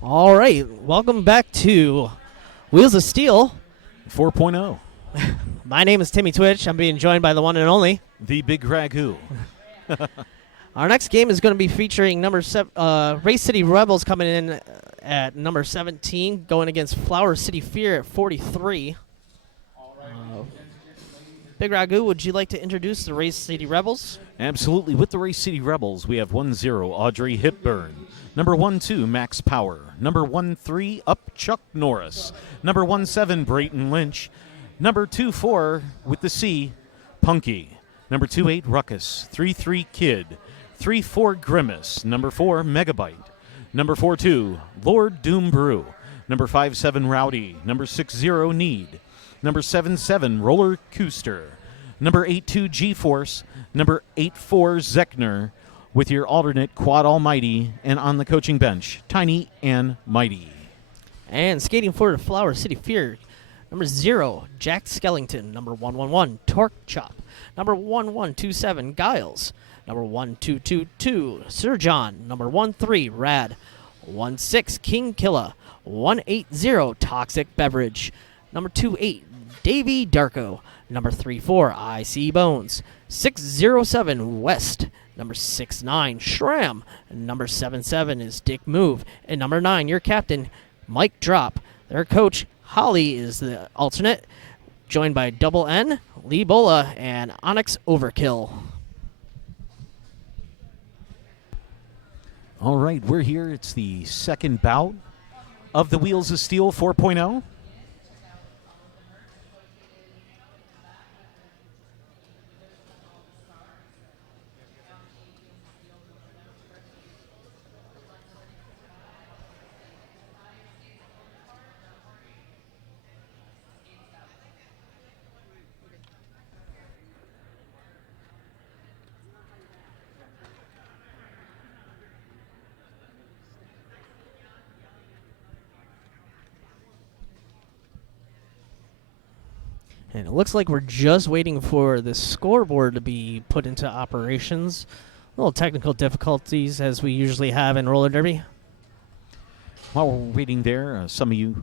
All right, welcome back to Wheels of Steel 4.0. My name is Timmy Twitch. I'm being joined by the one and only The Big Ragu. Our next game is going to be featuring Race City Rebels coming in at number 17, going against Flower City Fear at 43. Big Ragu, would you like to introduce the Race City Rebels? Absolutely. With the Race City Rebels, we have 1-0, Audrey Hipburn. Number 1-2, Max Power. Number 1-3, Up Chuck Norris. Number 1-7, Brayton Lynch. Number 2-4, with the C, Punky. Number 2-8, Ruckus. 3-3, Kid. 3-4, Grimace. Number 4, Megabyte. Number 4-2, Lord Doom Brew. Number 5-7, Rowdy. Number 6-0, Need. Number 7-7, Roller Coaster. Number 8-2, G-Force. Number 8-4, Zechner. With your alternate, Quad Almighty. And on the coaching bench, Tiny and Mighty. And skating for the Flower City Fear, number 0, Jack Skellington. Number 111, Torque Chop. Number 1127, Giles. Number 1222, Sir John. Number 13, Rad. 16, King Killa. 180, Toxic Beverage. Number 28, Davey Darko. Number 34, IC Bones. 607, West. Number 69, Shram. Number 77 is Dick Move. And number 9, your captain, Mike Drop. Their coach, Holly, is the alternate, joined by Double N, Lee Bola, and Onyx Overkill. All right, we're here. It's the second bout of the Wheels of Steel 4.0. And it looks like we're just waiting for the scoreboard to be put into operations. Little technical difficulties, as we usually have in roller derby. While we're waiting there, some of you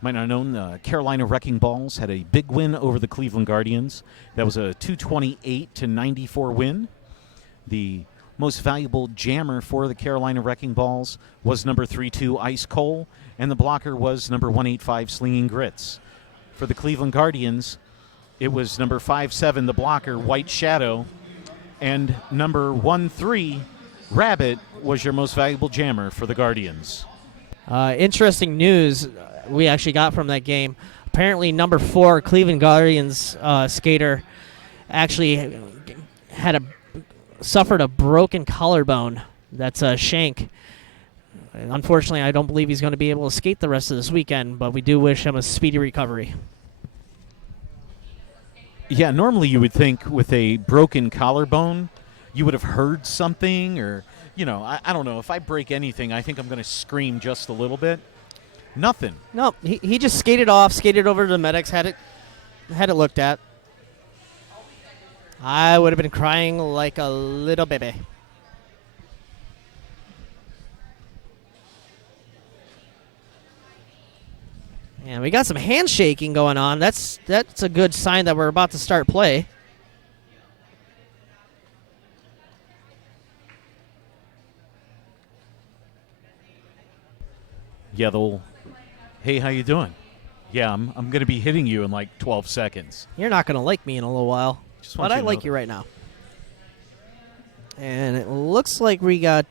might not have known, Carolina Wrecking Balls had a big win over the Cleveland Guardians. That was a 228-94 win. The Most valuable jammer for the Carolina Wrecking Balls was number 3-2 Ice Cole, and the blocker was number 185 Slinging Grits. For the Cleveland Guardians, it was number 5-7 the blocker White Shadow, and number 1-3 Rabbit was your most valuable jammer for the Guardians. Interesting news we actually got from that game. Apparently, number 4 Cleveland Guardians skater actually suffered a broken collarbone. That's a shank. Unfortunately, I don't believe he's going to be able to skate the rest of this weekend, but we do wish him a speedy recovery. Yeah, normally you would think with a broken collarbone, you would have heard something or, I don't know. If I break anything, I think I'm going to scream just a little bit. Nothing. No, he just skated over to the medics, had it looked at. I would have been crying like a little baby. And we got some handshaking going on. That's a good sign that we're about to start play. Yeah, hey, how you doing? Yeah, I'm going to be hitting you in like 12 seconds. You're not going to like me in a little while. But I like you right now. And it looks like we got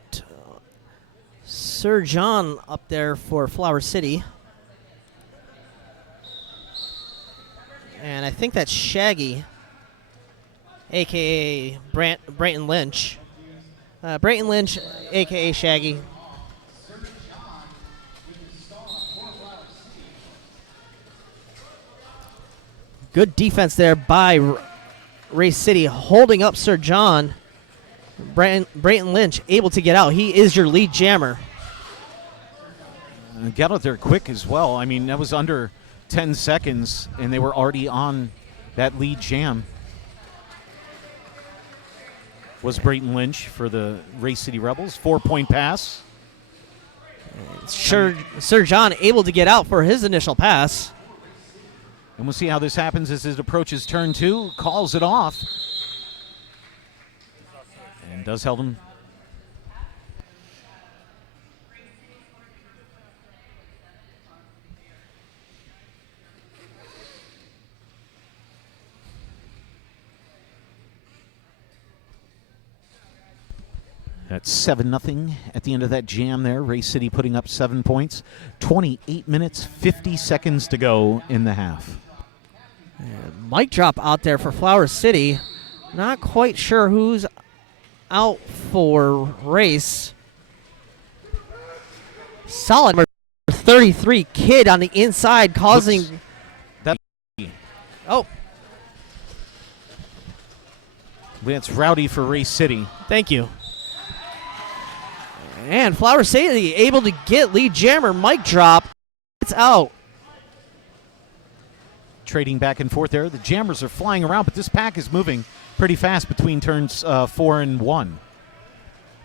Sir John up there for Flower City. And I think that's Shaggy, a.k.a. Brayton Lynch. Brayton Lynch, a.k.a. Shaggy. Good defense there by Race City, holding up Sir John. Brayton Lynch able to get out. He is your lead jammer. Got out there quick as well. I mean, that was under 10 seconds, and they were already on that lead jam. Was Brayton Lynch for the Race City Rebels. 4-point pass. Sir John able to get out for his initial pass. And we'll see how this happens as it approaches turn 2. Calls it off. And does held him. That's 7-0 at the end of that jam there. Race City putting up 7 points. 28 minutes, 50 seconds to go in the half. Mic drop out there for Flower City. Not quite sure who's out for Race. Solid number 33 Kid on the inside causing... Oh. That's Rowdy for Race City. Thank you. And Flower City able to get lead jammer mic drop. It's out. Trading back and forth there. The jammers are flying around, but this pack is moving pretty fast between turns 4 and 1.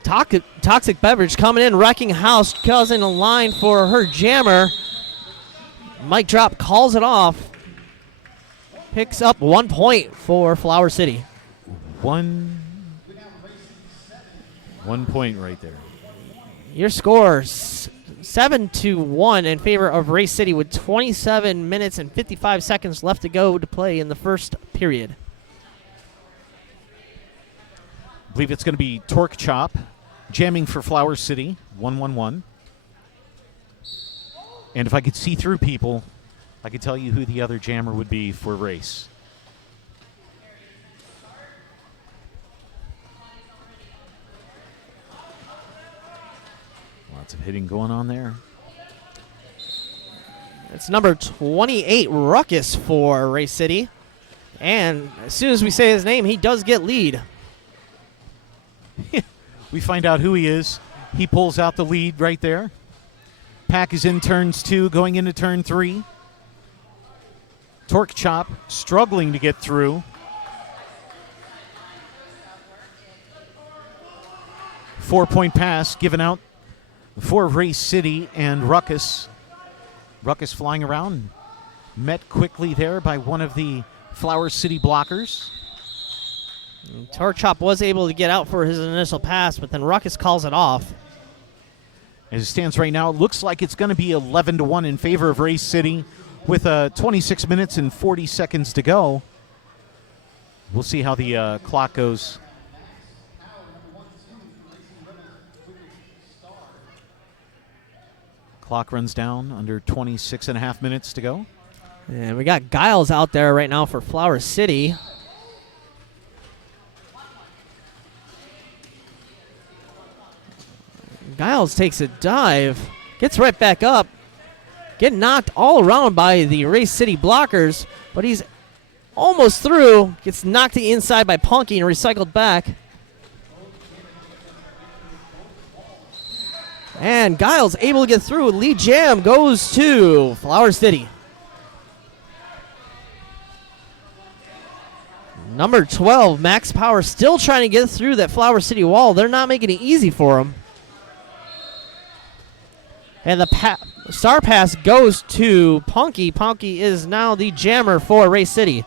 Toxic Beverage coming in, wrecking house, causing a line for her jammer. Mic drop calls it off. Picks up 1 point for Flower City. 1 point right there. Your score 7-1 in favor of Race City with 27 minutes and 55 seconds left to go to play in the first period. I believe it's going to be Torque Chop jamming for Flower City, 1-1-1. And if I could see through people, I could tell you who the other jammer would be for Race. Lots of hitting going on there. It's number 28, Ruckus, for Race City. And as soon as we say his name, he does get lead. We find out who he is. He pulls out the lead right there. Pack is in turns 2, going into turn 3. Torque Chop struggling to get through. 4-point pass given out for Race City and Ruckus. Ruckus flying around. Met quickly there by one of the Flower City blockers. Torque Chop was able to get out for his initial pass, but then Ruckus calls it off. As it stands right now, it looks like it's going to be 11-1 in favor of Race City with 26 minutes and 40 seconds to go. We'll see how the clock goes. Clock runs down under 26 and a half minutes to go. And we got Giles out there right now for Flower City. Giles takes a dive, gets right back up, getting knocked all around by the Race City blockers, but he's almost through, gets knocked to the inside by Punky and recycled back. And Giles able to get through. Lead jam goes to Flower City. Number 12, Max Power, still trying to get through that Flower City wall. They're not making it easy for him. And the star pass goes to Punky. Punky is now the jammer for Race City.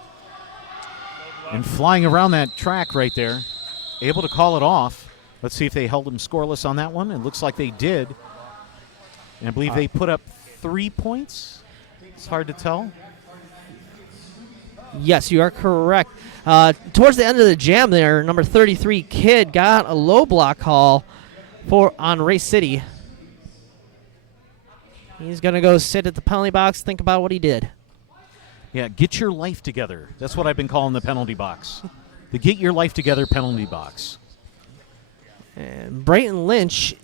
And flying around that track right there, able to call it off. Let's see if they held him scoreless on that one. It looks like they did. And I believe they put up 3 points. It's hard to tell. Yes, you are correct. Towards the end of the jam there, number 33, Kid, got a low block call on Race City. He's going to go sit at the penalty box, think about what he did. Yeah, get your life together. That's what I've been calling the penalty box. The get your life together penalty box. And Brayton Lynch,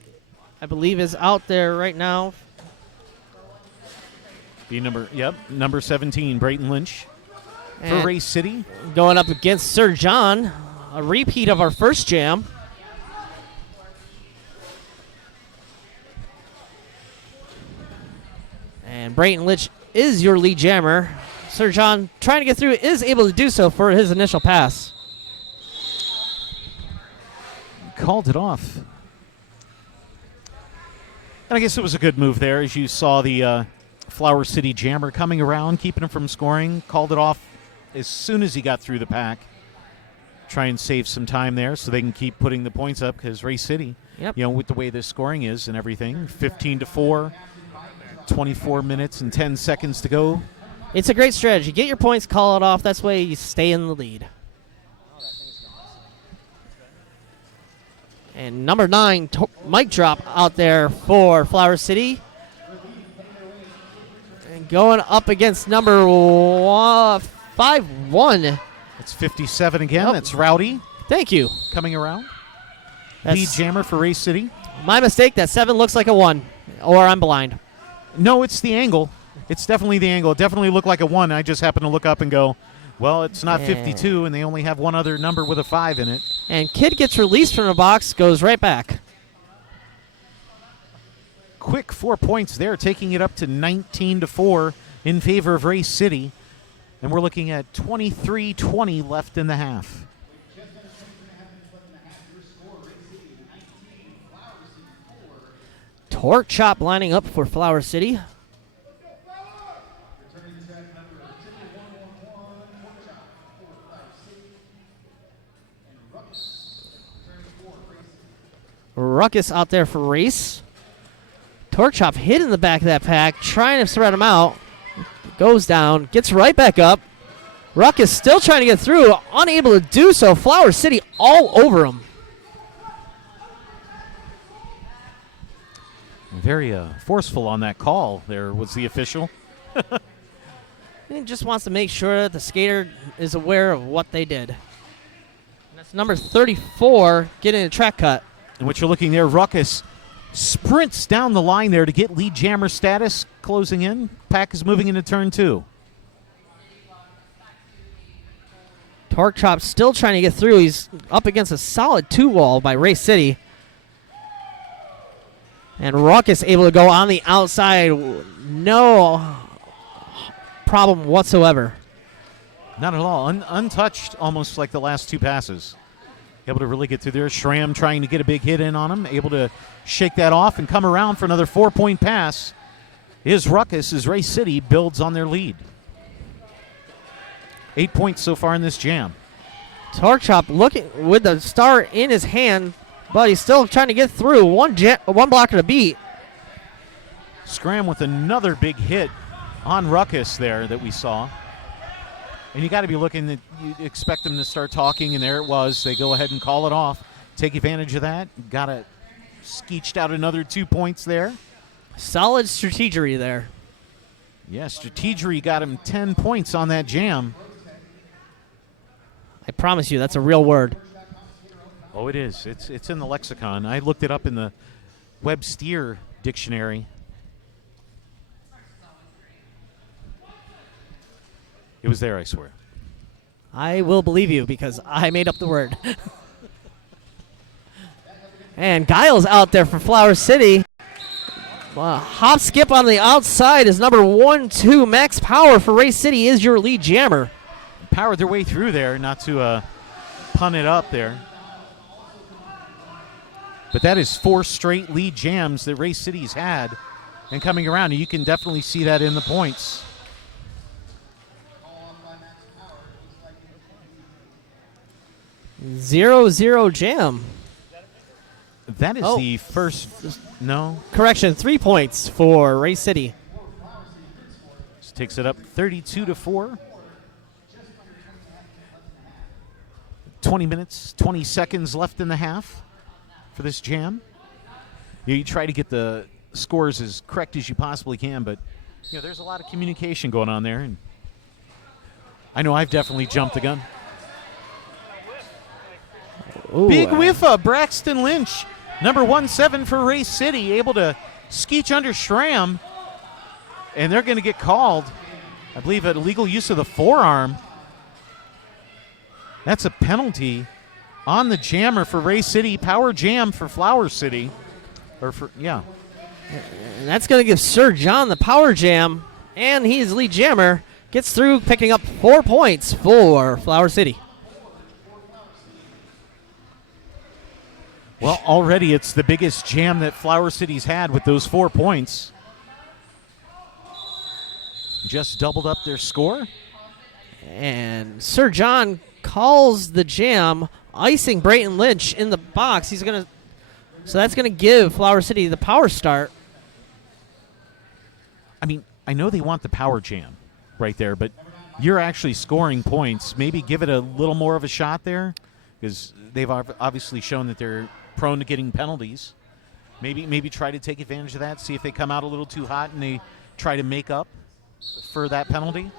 I believe, is out there right now. The number 17, Brayton Lynch for And Race City. going up against Sir John, a repeat of our first jam. And Brayton Lynch is your lead jammer. Sir John, trying to get through, is able to do so for his initial pass. Called it off. And I guess it was a good move there, as you saw the Flower City jammer coming around, keeping him from scoring. Called it off as soon as he got through the pack. Try and save some time there so they can keep putting the points up, because Race City, with the way this scoring is and everything, 15-4, 24 minutes and 10 seconds to go. It's a great strategy. Get your points, call it off. That's the way you stay in the lead. And number 9, mic drop out there for Flower City. And going up against number 5-1. It's 57 again. That's Rowdy. Thank you. Coming around. That's Lead jammer for Race City. my mistake. That 7 looks like a 1. Or I'm blind. No, it's the angle. It's definitely the angle. It definitely looked like a 1. I just happened to look up and go, well, it's not 52, and they only have one other number with a 5 in it. And Kid gets released from the box, goes right back. Quick 4 points there, taking it up to 19-4 in favor of Race City. And we're looking at 23-20 left in the half. Torque Chop lining up for Flower City. Ruckus out there for Race. Torque Chop hit in the back of that pack, trying to spread him out. Goes down, gets right back up. Ruckus still trying to get through, unable to do so. Flower City all over him. Very forceful on that call there was the official. He just wants to make sure that the skater is aware of what they did. And that's number 34 getting a track cut. And what you're looking there, Ruckus sprints down the line there to get lead jammer status, closing in. Pack is moving into turn 2. Torque Chop still trying to get through. He's up against a solid 2 wall by Race City. And Ruckus able to go on the outside. No problem whatsoever. Not at all. Untouched, almost like the last 2 passes. Able to really get through there. Schramm trying to get a big hit in on him. Able to shake that off and come around for another 4-point pass. Is Ruckus as Race City builds on their lead. 8 points so far in this jam. Torque Chop looking with the star in his hand, but he's still trying to get through. One blocker to beat. Scram with another big hit on Ruckus there that we saw. And you got to be looking that you expect them to start talking, and there it was. They go ahead and call it off. Take advantage of that. Got to skeeched out another 2 points there. Solid strategery there. Yeah, strategery got him 10 points on that jam. I promise you, that's a real word. Oh, it is. It's in the lexicon. I looked it up in the Webster dictionary. It was there, I swear. I will believe you because I made up the word. And Giles out there for Flower City. Hop skip on the outside is number 1-2. Max Power for Race City is your lead jammer. Powered their way through there, not to pun it up there. But that is 4 straight lead jams that Race City's had and coming around. And you can definitely see that in the points. Zero jam. That is the first. No. Correction, 3 points for Race City. This takes it up 32-4. 20 minutes, 20 seconds left in the half for this jam. You try to get the scores as correct as you possibly can, but there's a lot of communication going on there, and I know I've definitely jumped the gun. Ooh, Big whiffa, Braxton Lynch, number 1-7 for Race City, able to skeech under Schramm, and they're going to get called, I believe, at illegal use of the forearm. That's a penalty on the jammer for Race City. Power jam for Flower City. And that's going to give Sir John the power jam, and he's lead jammer. Gets through, picking up 4 points for Flower City. Well, already it's the biggest jam that Flower City's had with those 4 points. Just doubled up their score. And Sir John calls the jam, icing Brayton Lynch in the box. So that's gonna give Flower City the power start. I mean, I know they want the power jam right there, but you're actually scoring points. Maybe give it a little more of a shot there, because they've obviously shown that they're prone to getting penalties. Maybe try to take advantage of that. See if they come out a little too hot and they try to make up for that penalty.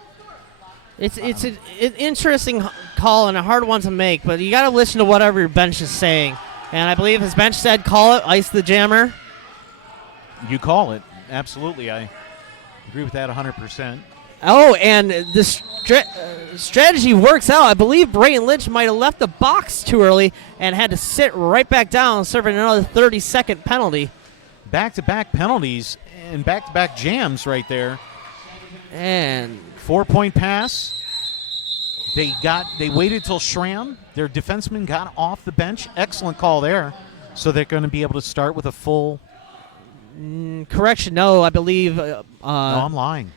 It's an interesting call and a hard one to make, but you got to listen to whatever your bench is saying. And I believe his bench said, call it, ice the jammer. You call it. Absolutely. I agree with that 100%. Oh, and the strategy works out. I believe Brayton Lynch might have left the box too early and had to sit right back down, serving another 30-second penalty. Back-to-back penalties and back-to-back jams right there. And 4-point pass. They waited till Schramm, their defenseman, got off the bench. Excellent call there. So they're going to be able to start with a full. Correction, no, I believe. No, I'm lying.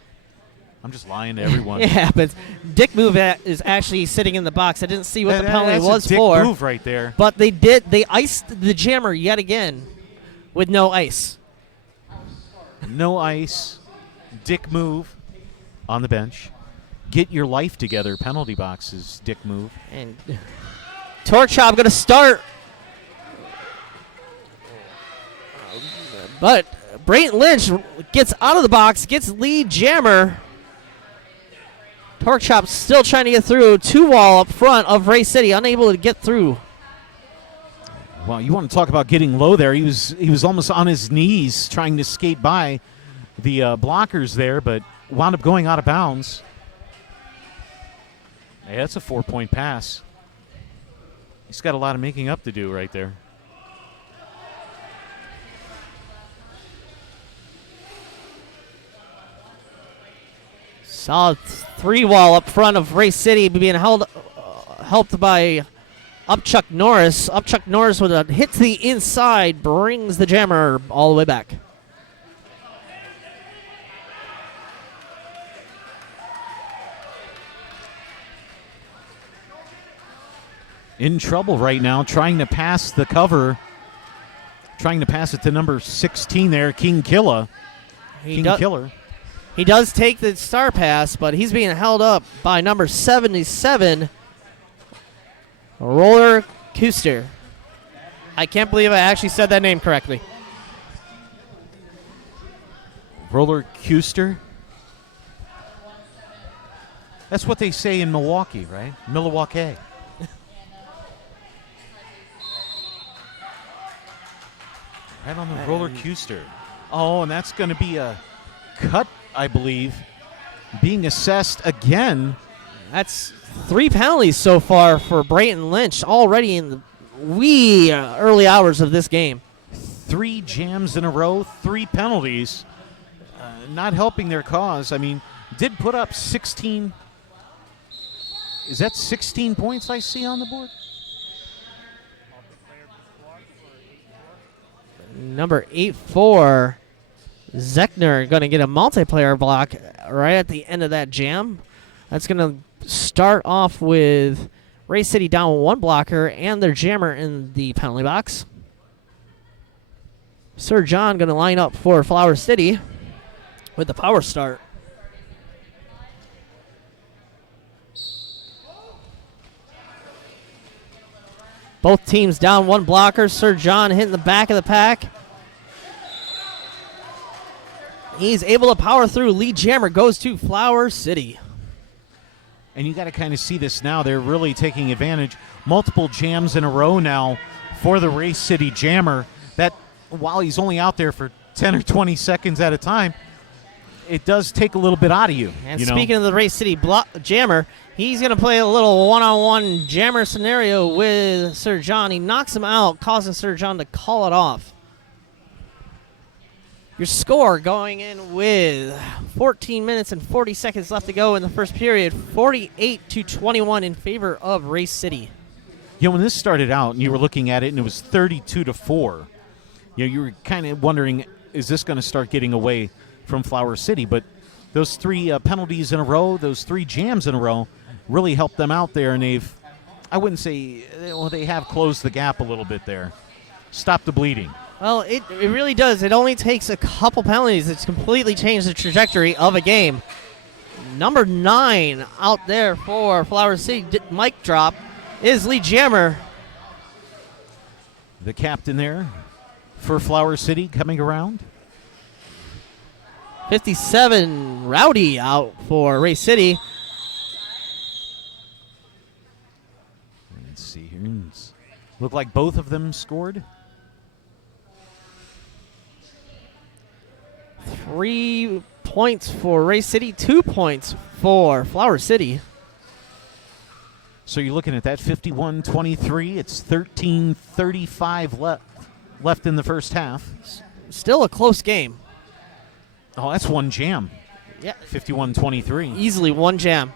I'm just lying to everyone. It happens. Dick Move is actually sitting in the box. I didn't see what the penalty was that's a dick for. move right there. But they iced the jammer yet again with no ice. No ice. Dick move on the bench. Get your life together. Penalty boxes, dick move. And Torque Chop going to start. But Brayton Lynch gets out of the box, gets lead jammer. Torque Chop still trying to get through. 2-wall up front of Race City, unable to get through. Well, you want to talk about getting low there. He was almost on his knees trying to skate by the blockers there, but wound up going out of bounds. Yeah, that's a 4-point pass. He's got a lot of making up to do right there. Solid 3-wall up front of Race City, being helped by Upchuck Norris. Upchuck Norris with a hit to the inside brings the jammer all the way back. in trouble right now, trying to pass the cover, trying to pass it to number 16 there, King Killer. Killer. He does take the star pass, but he's being held up by number 77, Roller Kuster. I can't believe I actually said that name correctly. Roller Kuster? That's what they say in Milwaukee, right? Milwaukee. Right on the Roller Kuster. Oh, and that's going to be a cut, I believe, being assessed again. That's 3 penalties so far for Brayton Lynch already in the wee early hours of this game. 3 jams in a row, 3 penalties. Not helping their cause. I mean, did put up 16. Is that 16 points I see on the board? Number 8-4, Zechner going to get a multiplayer block right at the end of that jam. That's going to start off with Ray City down 1 blocker and their jammer in the penalty box. Sir John going to line up for Flower City with the power start. Both teams down 1 blocker. Sir John hitting the back of the pack. He's able to power through. Lead jammer goes to Flower City. And you got to kind of see this now. They're really taking advantage. Multiple jams in a row now for the Ray City jammer. That while he's only out there for 10 or 20 seconds at a time, it does take a little bit out of you. And speaking of the Ray City jammer, he's going to play a little one-on-one jammer scenario with Sir John. He knocks him out, causing Sir John to call it off. Your score going in with 14 minutes and 40 seconds left to go in the first period, 48-21 in favor of Ray City. You know, when this started out and you were looking at it and it was 32-4, you were kind of wondering, is this going to start getting away from Flower City? But those 3 penalties in a row, those 3 jams in a row, really helped them out there, and they've, I wouldn't say, well, they have closed the gap a little bit there. Stop the bleeding. Well, it really does. It only takes a couple penalties to completely change the trajectory of a game. Number 9 out there for Flower City, mic drop, is lead jammer. The captain there for Flower City coming around. 57, Rowdy out for Ray City. Let's see here. Look like both of them scored. 3 points for Ray City, 2 points for Flower City. So you're looking at that 51-23. It's 13:35 left in the first half. Still a close game. Oh, that's 1 jam. Yeah. 51-23. Easily 1 jam.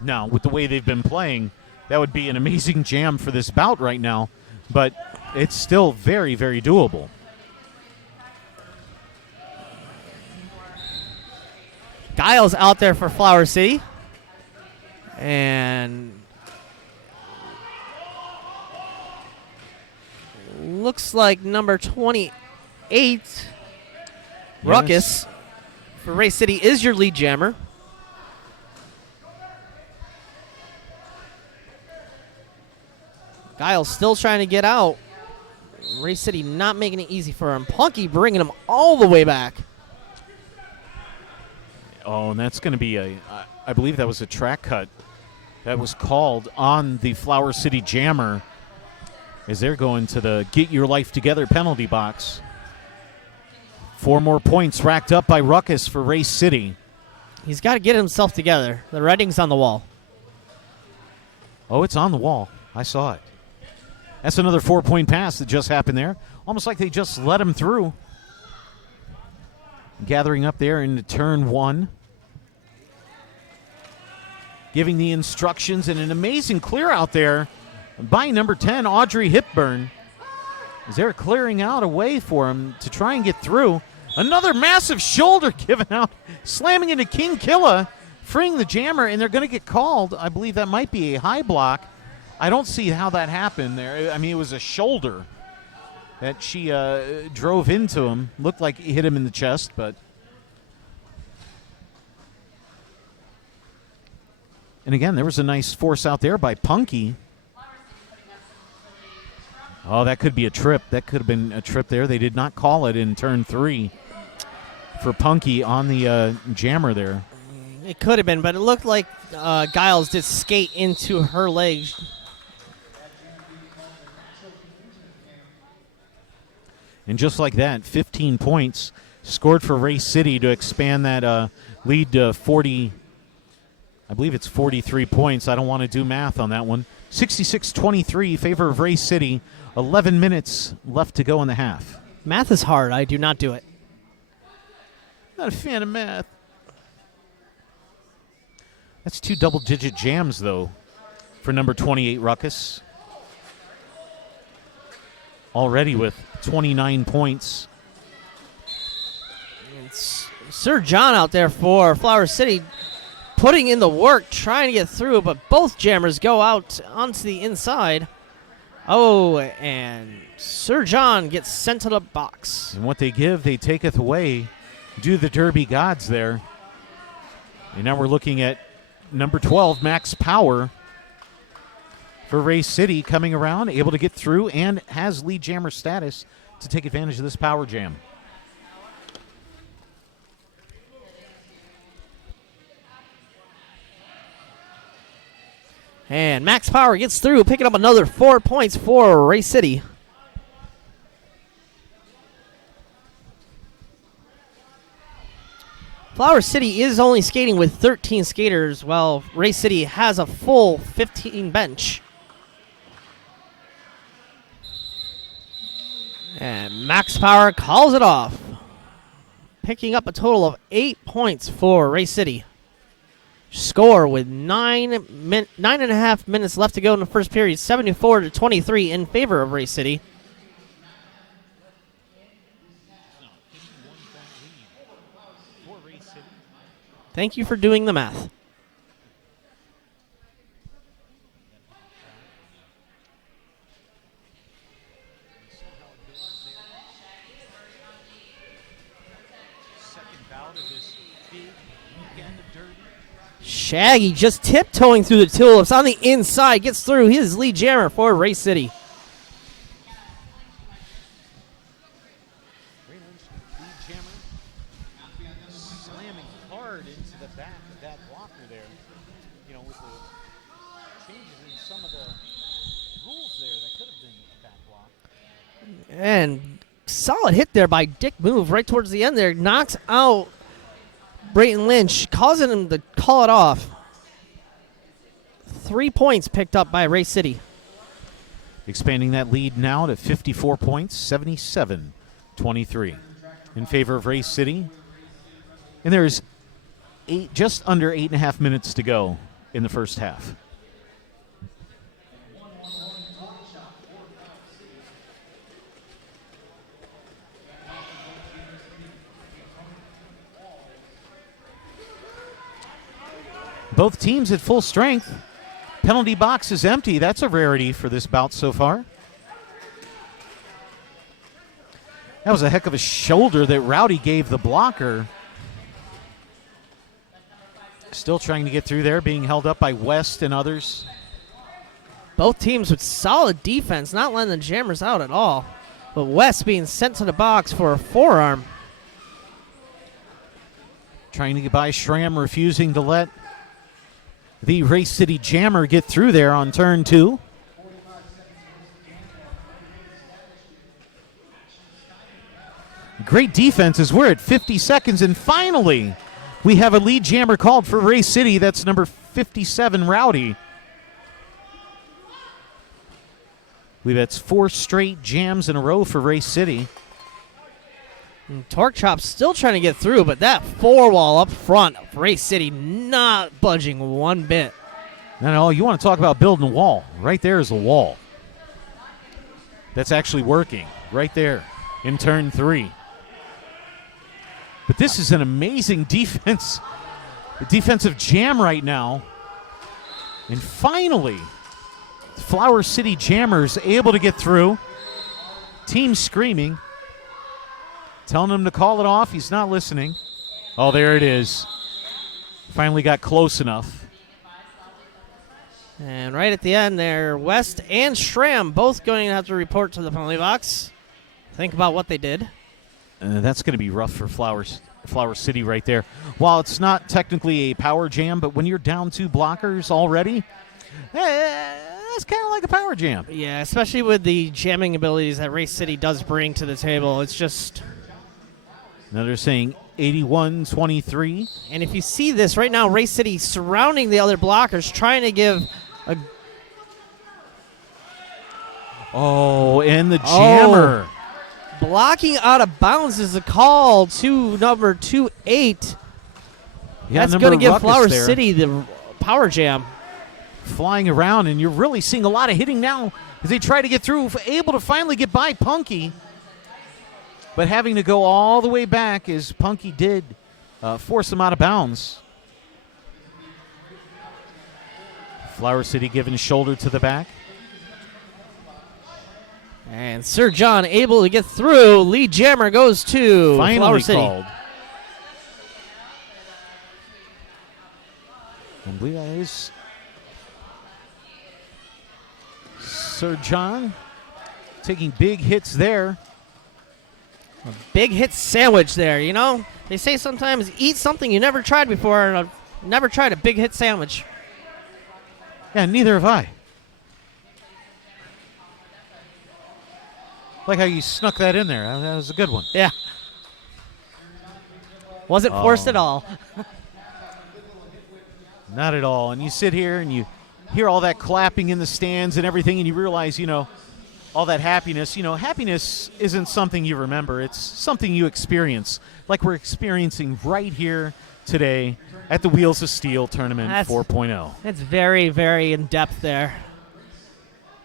Now, with the way they've been playing, that would be an amazing jam for this bout right now, but it's still very, very doable. Giles out there for Flower City. And looks like number 28, Ruckus, for Ray City is your lead jammer. Giles still trying to get out. Ray City not making it easy for him. Punky bringing him all the way back. Oh, and that's going to be I believe that was a track cut that was called on the Flower City jammer as they're going to the Get Your Life Together penalty box. 4 more points racked up by Ruckus for Ray City. He's got to get himself together. The writing's on the wall. Oh, it's on the wall. I saw it. That's another 4-point pass that just happened there. Almost like they just let him through. Gathering up there into turn 1. Giving the instructions, and an amazing clear out there by number 10, Audrey Hipburn. As they're clearing out a way for him to try and get through. Another massive shoulder given out, slamming into King Killa, freeing the jammer, and they're going to get called. I believe that might be a high block I don't see how that happened there. I mean, it was a shoulder that she drove into him. Looked like it hit him in the chest, but. And again, there was a nice force out there by Punky. Oh, that could be a trip. That could have been a trip there. They did not call it in turn 3 for Punky on the jammer there. It could have been, but it looked like Giles did skate into her legs. And just like that, 15 points scored for Race City to expand that lead to 40. I believe it's 43 points. I don't want to do math on that one. 66-23, favor of Race City. 11 minutes left to go in the half. Math is hard. I do not do it. Not a fan of math. That's 2 double-digit jams, though, for number 28, Ruckus. Already with 29 points. It's Sir John out there for Flower City, putting in the work, trying to get through, but both jammers go out onto the inside. Oh, and Sir John gets sent to the box. And what they give, they taketh away. Do the Derby gods there. And now we're looking at number 12, Max Power, for Race City, coming around, able to get through, and has lead jammer status to take advantage of this power jam. And Max Power gets through, picking up another 4 points for Race City. Flower City is only skating with 13 skaters, while Race City has a full 15 bench. And Max Power calls it off, picking up a total of 8 points for Race City. Score with 9.5 minutes left to go in the first period, 74-23 in favor of Race City. Thank you for doing the math. Shaggy just tiptoeing through the tulips on the inside, gets through his lead jammer for Race City. Slamming hard into the back of that blocker there. You know, with the changes in some of the rules there, that could have been a back block. And solid hit there by Dick Move right towards the end there. Knocks out Brayton Lynch, causing him to call it off. 3 points picked up by Race City. Expanding that lead now to 54 points, 77-23 in favor of Race City. And there's just under 8.5 minutes to go in the first half. Both teams at full strength. Penalty box is empty. That's a rarity for this bout so far. That was a heck of a shoulder that Rowdy gave the blocker. Still trying to get through there, being held up by West and others. Both teams with solid defense, not letting the jammers out at all. But West being sent to the box for a forearm. Trying to get by Schramm, refusing to let the Race City jammer get through there on turn 2. Great defense as we're at 50 seconds, and finally we have a lead jammer called for Race City. That's number 57, Rowdy. I believe that's 4 straight jams in a row for Race City. And Torque Chop still trying to get through, but that 4-wall up front of Race City not budging one bit. No, you want to talk about building a wall. Right there is a wall. That's actually working right there in turn 3. But this is an amazing defensive jam right now. And finally, Flower City Jammers able to get through. Team screaming, telling him to call it off. He's not listening. Oh, there it is. Finally got close enough. And right at the end there, West and Schramm both going to have to report to the penalty box. Think about what they did. That's going to be rough for Flower City right there. While it's not technically a power jam, but when you're down 2 blockers already, it's kind of like a power jam. Yeah, especially with the jamming abilities that Race City does bring to the table. It's just... Now they're saying 81-23. And if you see this right now, Race City surrounding the other blockers, trying to give a... Oh, and the jammer. Blocking out of bounds is a call to number 28. Yeah, that's going to give Flower there. City the power jam. Flying around, and you're really seeing a lot of hitting now as they try to get through, able to finally get by Punky. But having to go all the way back as Punky did force them out of bounds. Flower City giving shoulder to the back. And Sir John able to get through. Lead jammer goes to Finally Flower City. Called. And we is Sir John taking big hits there. A big hit sandwich there, you know? They say sometimes eat something you never tried before, and I've never tried a big hit sandwich. Yeah, neither have I. Like how you snuck that in there. That was a good one. Yeah. Wasn't forced at all. Not at all. And you sit here and you hear all that clapping in the stands and everything, and you realize, all that happiness. Happiness isn't something you remember. It's something you experience, like we're experiencing right here today at the Wheels of Steel Tournament 4.0. It's very, very in-depth there.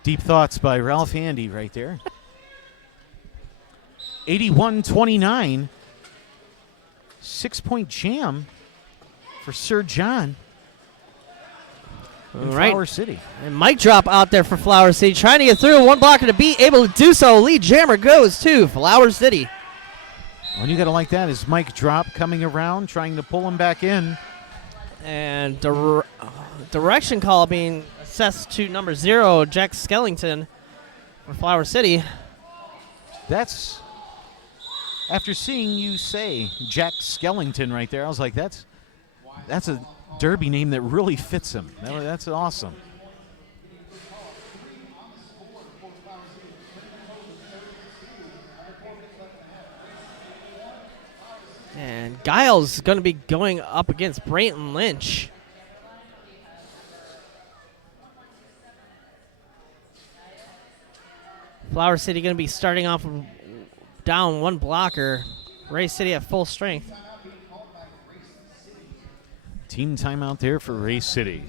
Deep thoughts by Ralph Handy right there. 81-29. 6-point jam for Sir John. Flower City. And mic drop out there for Flower City. Trying to get through. One blocker to beat. Able to do so. Lead jammer goes to Flower City. And you got to like that is mic drop coming around, trying to pull him back in. And direction call being assessed to number 0, Jack Skellington for Flower City. That's, after seeing you say Jack Skellington right there, I was like, that's a derby name that really fits him. That's awesome. And Giles going to be going up against Brayton Lynch. Flower City going to be starting off down 1 blocker. Race City at full strength. Team timeout there for Race City.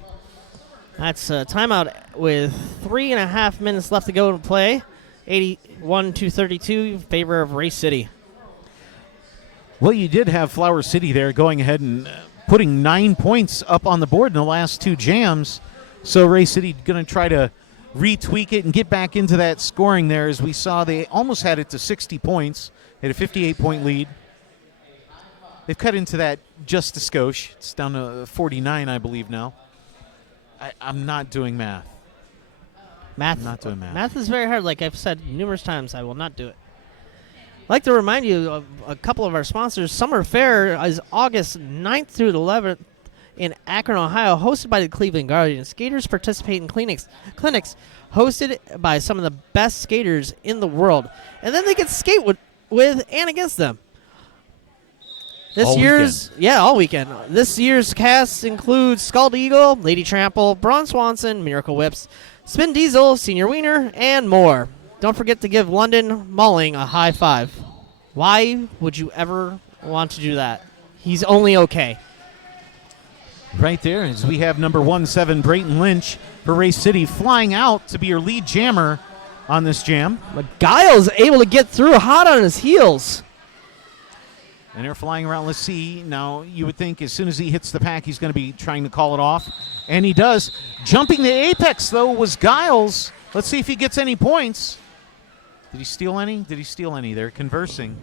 That's a timeout with 3.5 minutes left to go to play. 81-32 in favor of Race City. Well, you did have Flower City there going ahead and putting 9 points up on the board in the last 2 jams. So Race City going to try to retweak it and get back into that scoring there. As we saw, they almost had it to 60 points. They had a 58-point lead. They've cut into that just a skosh. It's down to 49, I believe, now. I'm not doing math. I'm not doing math. Math is very hard. Like I've said numerous times, I will not do it. I'd like to remind you of a couple of our sponsors. Summer Fair is August 9th through the 11th in Akron, Ohio, hosted by the Cleveland Guardians. Skaters participate in clinics hosted by some of the best skaters in the world. And then they can skate with and against them. All weekend. This year's cast includes Scald Eagle, Lady Trample, Braun Swanson, Miracle Whips, Spin Diesel, Senior Wiener, and more. Don't forget to give London Mulling a high five. Why would you ever want to do that? He's only okay. Right there, as we have number 17, Brayton Lynch for Race City, flying out to be your lead jammer on this jam. But Giles able to get through hot on his heels. And they're flying around. Let's see. Now, you would think as soon as he hits the pack, he's going to be trying to call it off. And he does. Jumping the apex, though, was Giles. Let's see if he gets any points. Did he steal any? Did he steal any? They're conversing.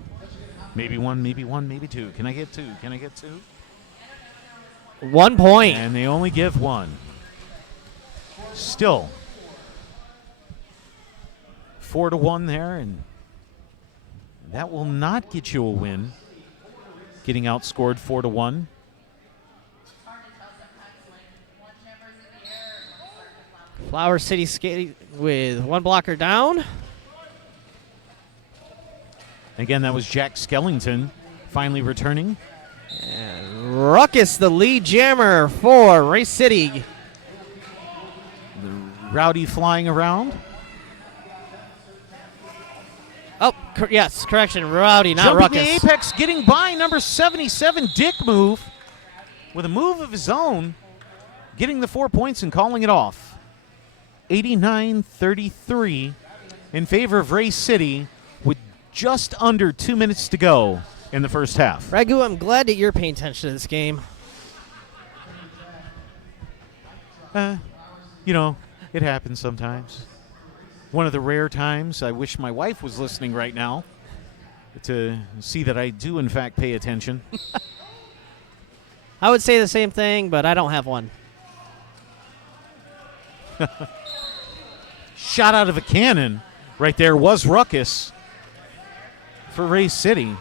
Maybe one, maybe two. Can I get two? Can I get two? 1 point. And they only give one. Still 4-1 there, and that will not get you a win. Getting outscored 4-1. Flower City skating with one blocker down. Again, that was Jack Skellington finally returning. And Ruckus, the lead jammer for Race City. Rowdy flying around. Oh, yes, correction. Rowdy, not Jumping Ruckus. the apex, getting by number 77, Dick Move, with a move of his own, getting the 4 points and calling it off. 89-33 in favor of Race City with just under 2 minutes to go in the first half. Ragu, I'm glad that you're paying attention to this game. You know, it happens sometimes. One of the rare times I wish my wife was listening right now to see that I do, in fact, pay attention. I would say the same thing, but I don't have one. Shot out of a cannon right there was Ruckus for Race City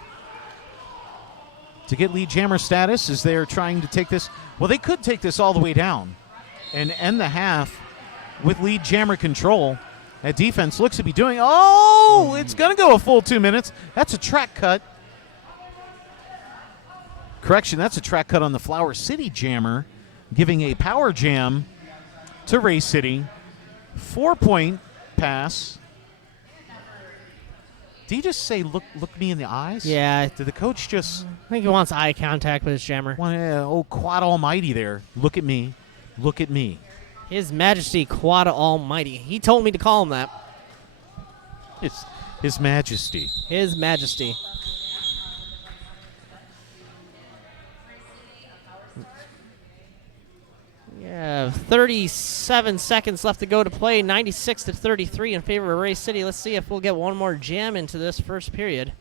to get lead jammer status as they are trying to take this. Well, they could take this all the way down and end the half with lead jammer control. That defense looks to be doing. Oh, it's going to go a full 2 minutes. That's a track cut. Correction, that's a track cut on the Flower City jammer, giving a power jam to Race City. 4-point pass. Did he just say, look me in the eyes? Yeah. Did the coach just. I think he wants eye contact with his jammer. Oh, Quad Almighty there. Look at me. Look at me. His Majesty Quad Almighty. He told me to call him that. His Majesty. His Majesty. Yeah, 37 seconds left to go to play. 96-33 in favor of Race City. Let's see if we'll get one more jam into this first period.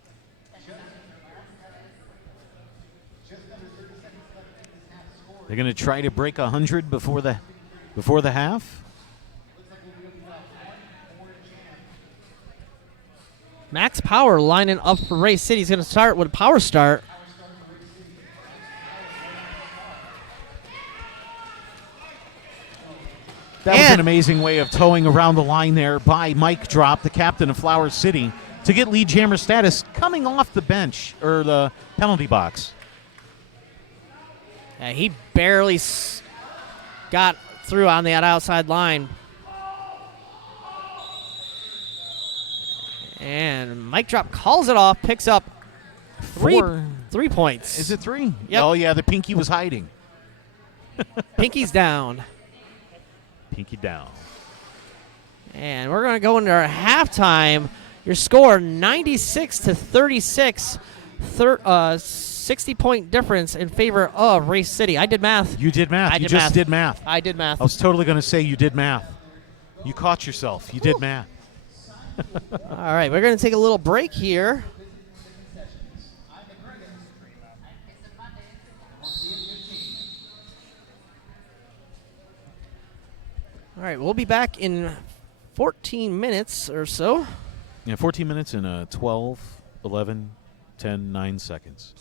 They're going to try to break 100 before the half. Max Power lining up for Race City. He's going to start with a power start. That was an amazing way of towing around the line there by Mike Drop, the captain of Flower City, to get lead jammer status coming off the bench or the penalty box. He barely got through on that outside line. And Mike Drop calls it off, picks up 3 points. Is it 3? Yep. Oh, yeah, the pinky was hiding. Pinky's down. Pinky down. And we're going to go into our halftime. Your score, 96-36. 60-point difference in favor of Race City. I did math. You did math. You just did math. I did math. I was totally going to say you did math. You caught yourself. You did math. All right, we're going to take a little break here. All right, we'll be back in 14 minutes or so. Yeah, 14 minutes and 12, 11, 10, 9 seconds.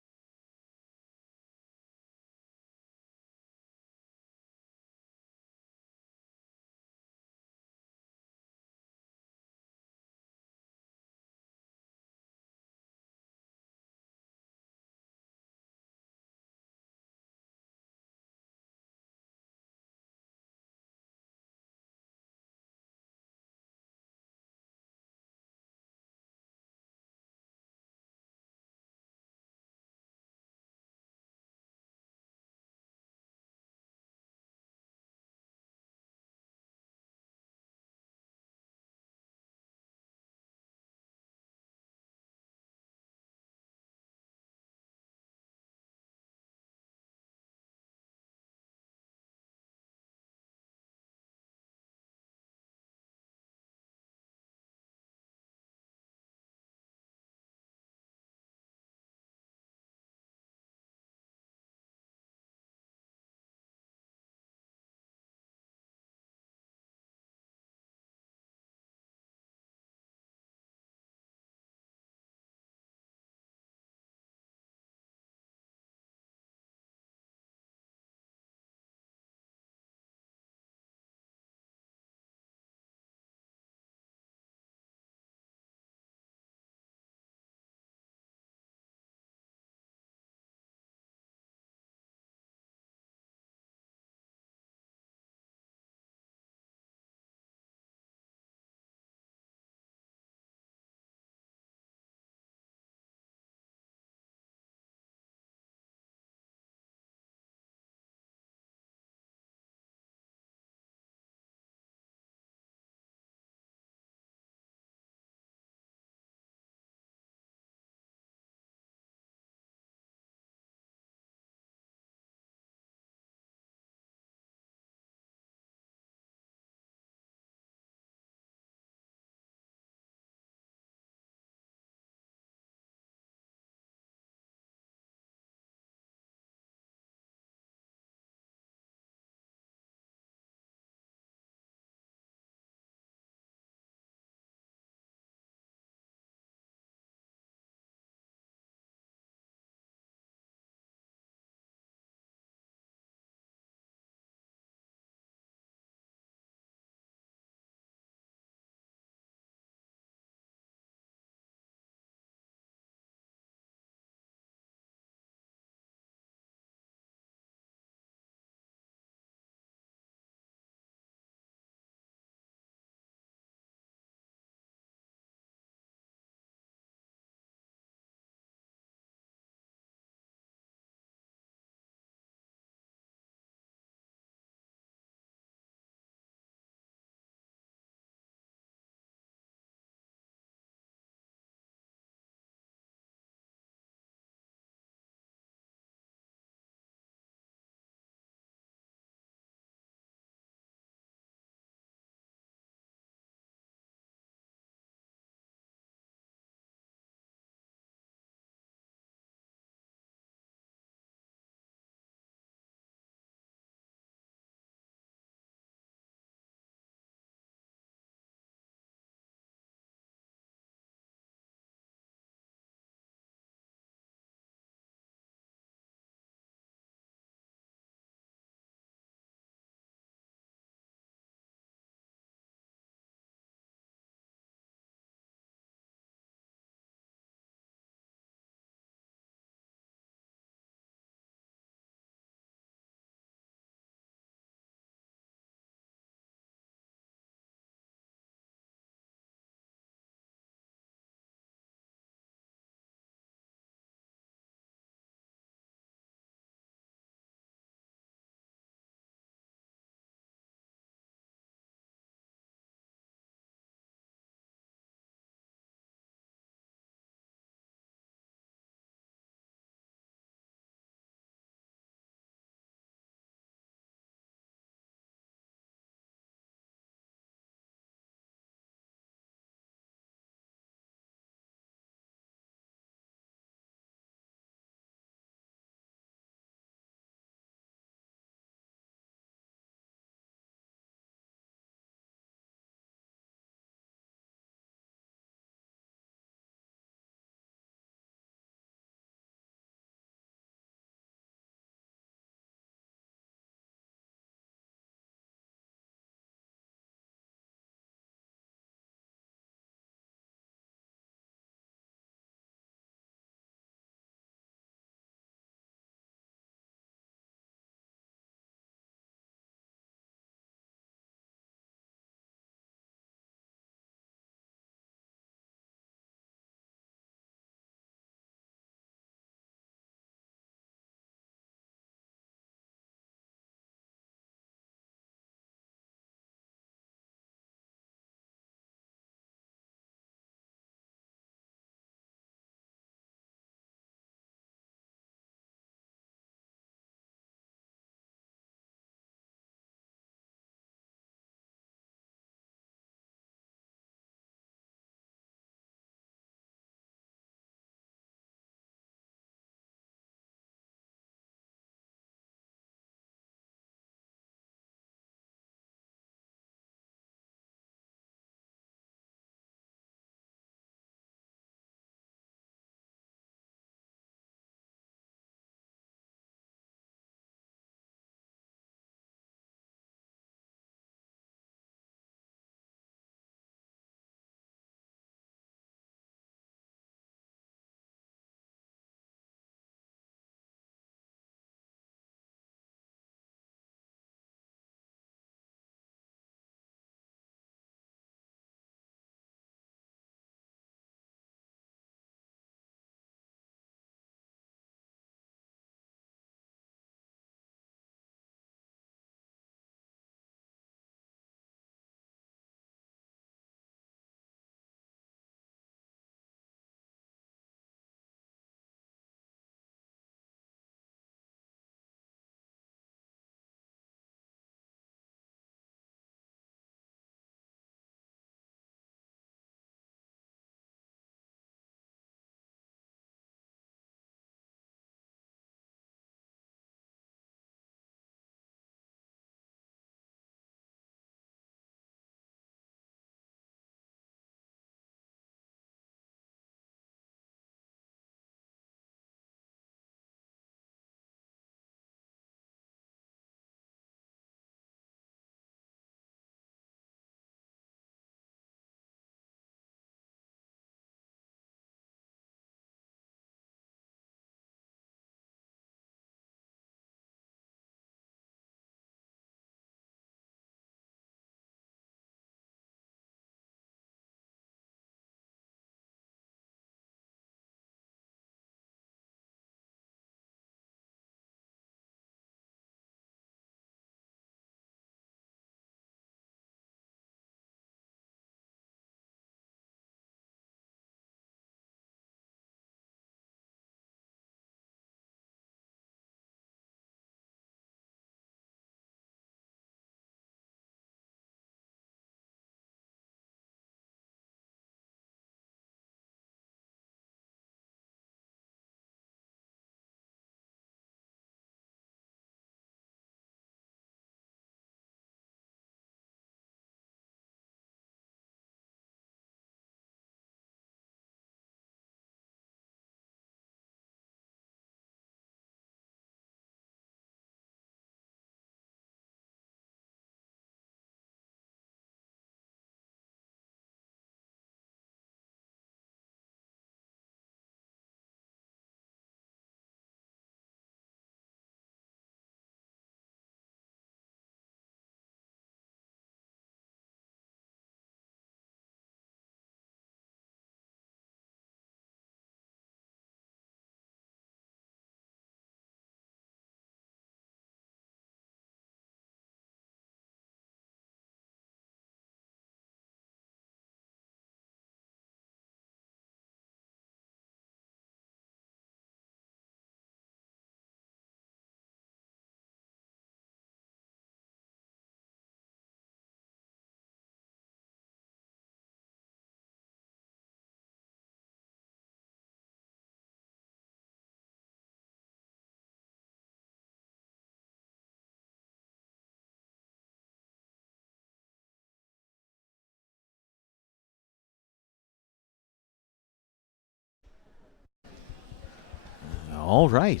All right.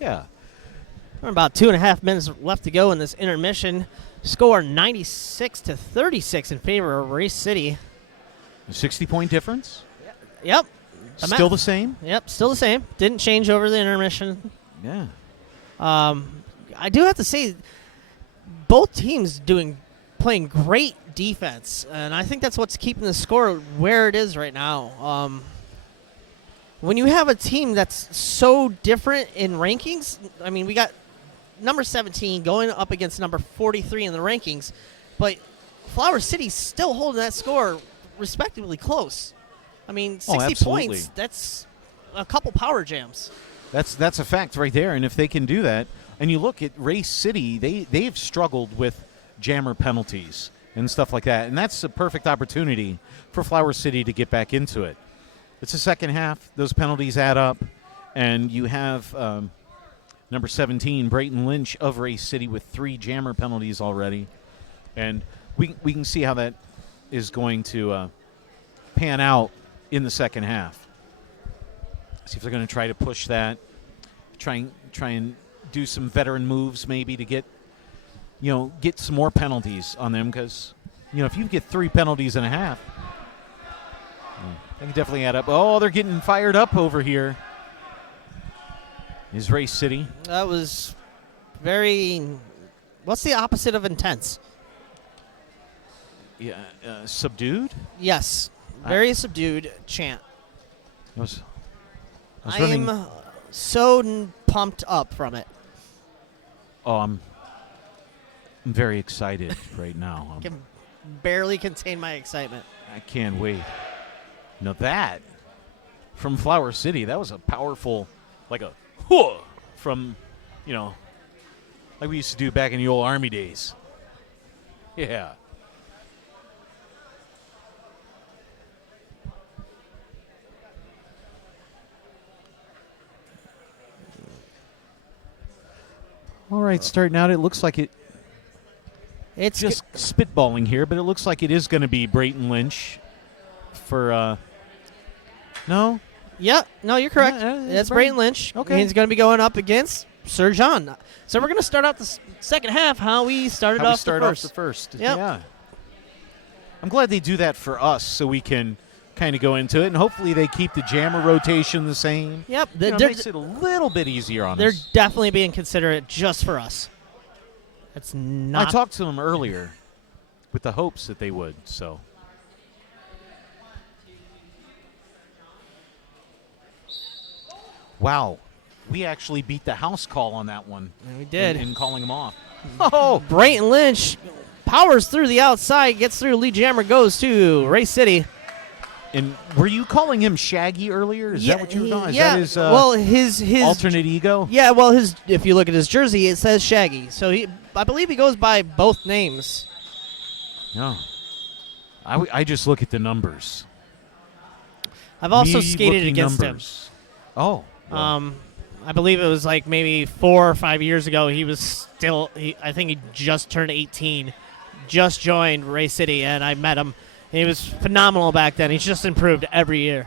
Yeah. About 2.5 minutes left to go in this intermission. Score 96-36 in favor of Race City. A 60-point difference? Yep. Still the same? Yep, still the same. Didn't change over the intermission. Yeah. I do have to say, both teams playing great defense, and I think that's what's keeping the score where it is right now. When you have a team that's so different in rankings, I mean, we got number 17 going up against number 43 in the rankings, but Flower City's still holding that score respectively close. I mean, 60 points, that's a couple power jams. That's a fact right there, and if they can do that, and you look at Race City, they've struggled with jammer penalties and stuff like that, and that's a perfect opportunity for Flower City to get back into it. It's the second half. Those penalties add up, and you have number 17, Brayton Lynch of Race City, with 3 jammer penalties already. And we can see how that is going to pan out in the second half. See if they're going to try to push that, try and do some veteran moves maybe to get some more penalties on them, because if you get 3 penalties and a half, they can definitely add up. Oh, they're getting fired up over here. Is Race City. That was very. What's the opposite of intense? Yeah, subdued? Yes. Very subdued chant. I running. am so pumped up from it. Oh, I'm very excited right now. I can barely contain my excitement. I can't wait. Now that, from Flower City, that was a powerful, like a whoa from, like we used to do back in the old Army days. Yeah. All right, starting out, it looks like it's just spitballing here, but it looks like it is going to be Brayton Lynch for, no? Yeah, no, you're correct. That's Brayton Lynch. Okay. He's going to be going up against Sir John. So we're going to start out the second half how we started off the first. Yep. Yeah. I'm glad they do that for us so we can kind of go into it, and hopefully they keep the jammer rotation the same. Yep. It makes it a little bit easier on us. They're definitely being considerate just for us. It's not. I talked to them earlier with the hopes that they would, so. Wow. We actually beat the house call on that one. Yeah, we did. In calling them off. Oh, Brayton Lynch powers through the outside, gets through. Lead jammer goes to Race City. And were you calling him Shaggy earlier? Is that what you were calling? Yeah. Is that his alternate ego? Yeah. Well, if you look at his jersey, it says Shaggy. So I believe he goes by both names. No. I just look at the numbers. I've also skated against numbers. Him. Oh. Well. I believe it was like maybe 4 or 5 years ago. He was still. I think he just turned 18, just joined Race City, and I met him. He was phenomenal back then. He's just improved every year.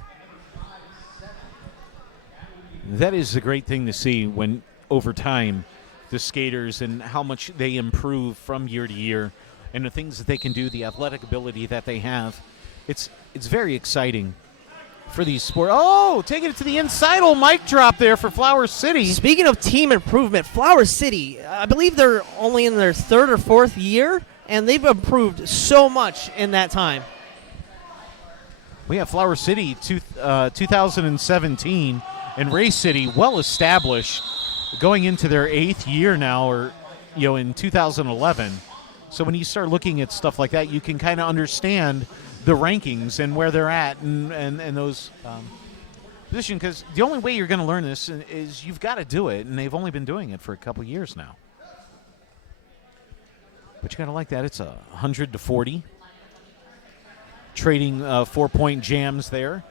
That is a great thing to see when, over time, the skaters and how much they improve from year to year and the things that they can do, the athletic ability that they have. It's very exciting for these sports. Oh, taking it to the inside. Old mic drop there for Flower City. Speaking of team improvement, Flower City, I believe they're only in their 3rd or 4th year, and they've improved so much in that time. We have Flower City 2017 and Race City well established going into their 8th year now, or in 2011. So when you start looking at stuff like that, you can kind of understand the rankings and where they're at and those positions, because the only way you're going to learn this is you've got to do it, and they've only been doing it for a couple years now. But you got to like that. It's 100-40. Trading 4-point jams there.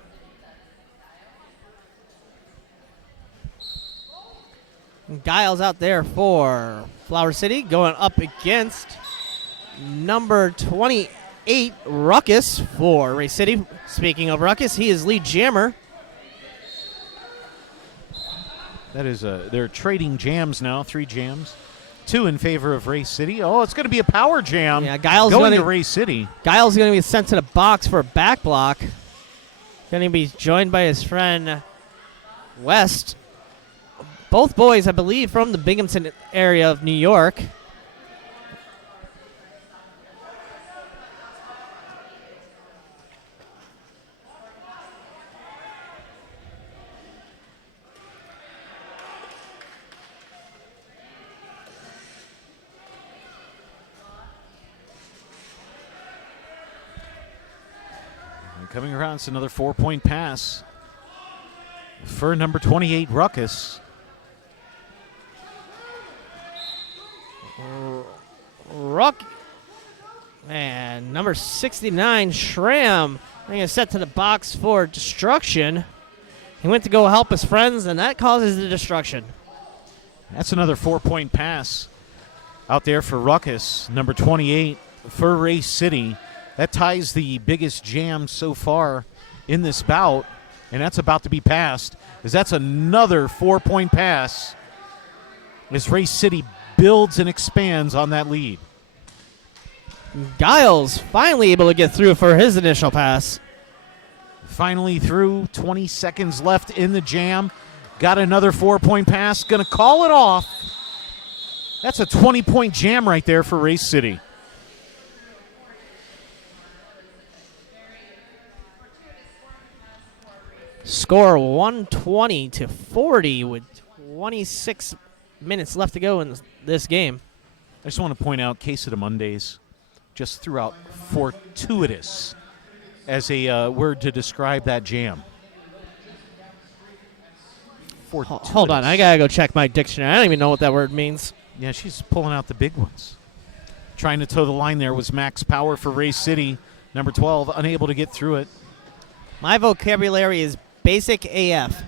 Giles out there for Flower City, going up against number 28, Ruckus, for Race City. Speaking of Ruckus, he is lead jammer. That is they're trading jams now, 3 jams. 2 in favor of Race City. Oh, it's going to be a power jam. Yeah, Giles going to Race City. Giles is going to be sent to the box for a back block. Going to be joined by his friend West. Both boys, I believe, from the Binghamton area of New York. Coming around, it's another 4-point pass for number 28, Ruckus. And number 69, Schramm, being set to the box for destruction. He went to go help his friends, and that causes the destruction. That's another 4-point pass out there for Ruckus, number 28, for Race City. That ties the biggest jam so far in this bout, and that's about to be passed, as that's another 4-point pass as Race City builds and expands on that lead. Giles finally able to get through for his initial pass. Finally through, 20 seconds left in the jam. Got another 4-point pass, going to call it off. That's a 20-point jam right there for Race City. Score 120-40 with 26 minutes left to go in this game. I just want to point out Queso de Mondays just threw out fortuitous as a word to describe that jam. Hold on, I got to go check my dictionary. I don't even know what that word means. Yeah, she's pulling out the big ones. Trying to toe the line there was Max Power for Race City, number 12, unable to get through it. My vocabulary is basic AF.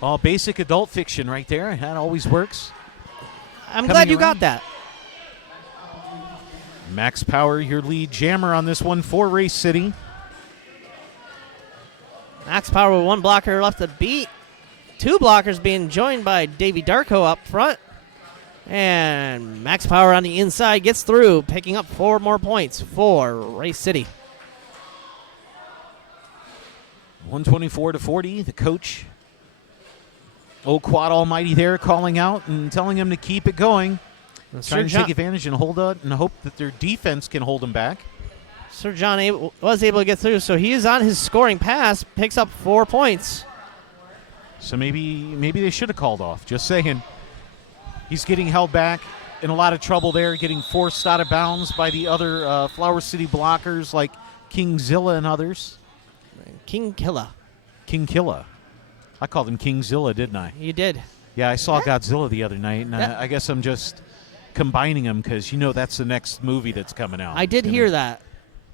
All basic adult fiction right there. That always works. I'm glad you got that. Max Power, your lead jammer on this one for Race City. Max Power with 1 blocker left to beat. 2 blockers being joined by Davey Darko up front. And Max Power on the inside gets through, picking up 4 more points for Race City. 124-40. The coach, old Quad Almighty there, calling out and telling him to keep it going. Trying to take advantage and hold it and hope that their defense can hold them back. Sir John was able to get through, so he is on his scoring pass, picks up 4 points. So maybe they should have called off. Just saying. He's getting held back, in a lot of trouble there, getting forced out of bounds by the other Flower City blockers like Kingzilla and others. King Killa. I called him Kingzilla, didn't I? You did. Yeah, I saw Godzilla the other night, and I guess I'm just combining them because, that's the next movie that's coming out. I did hear that.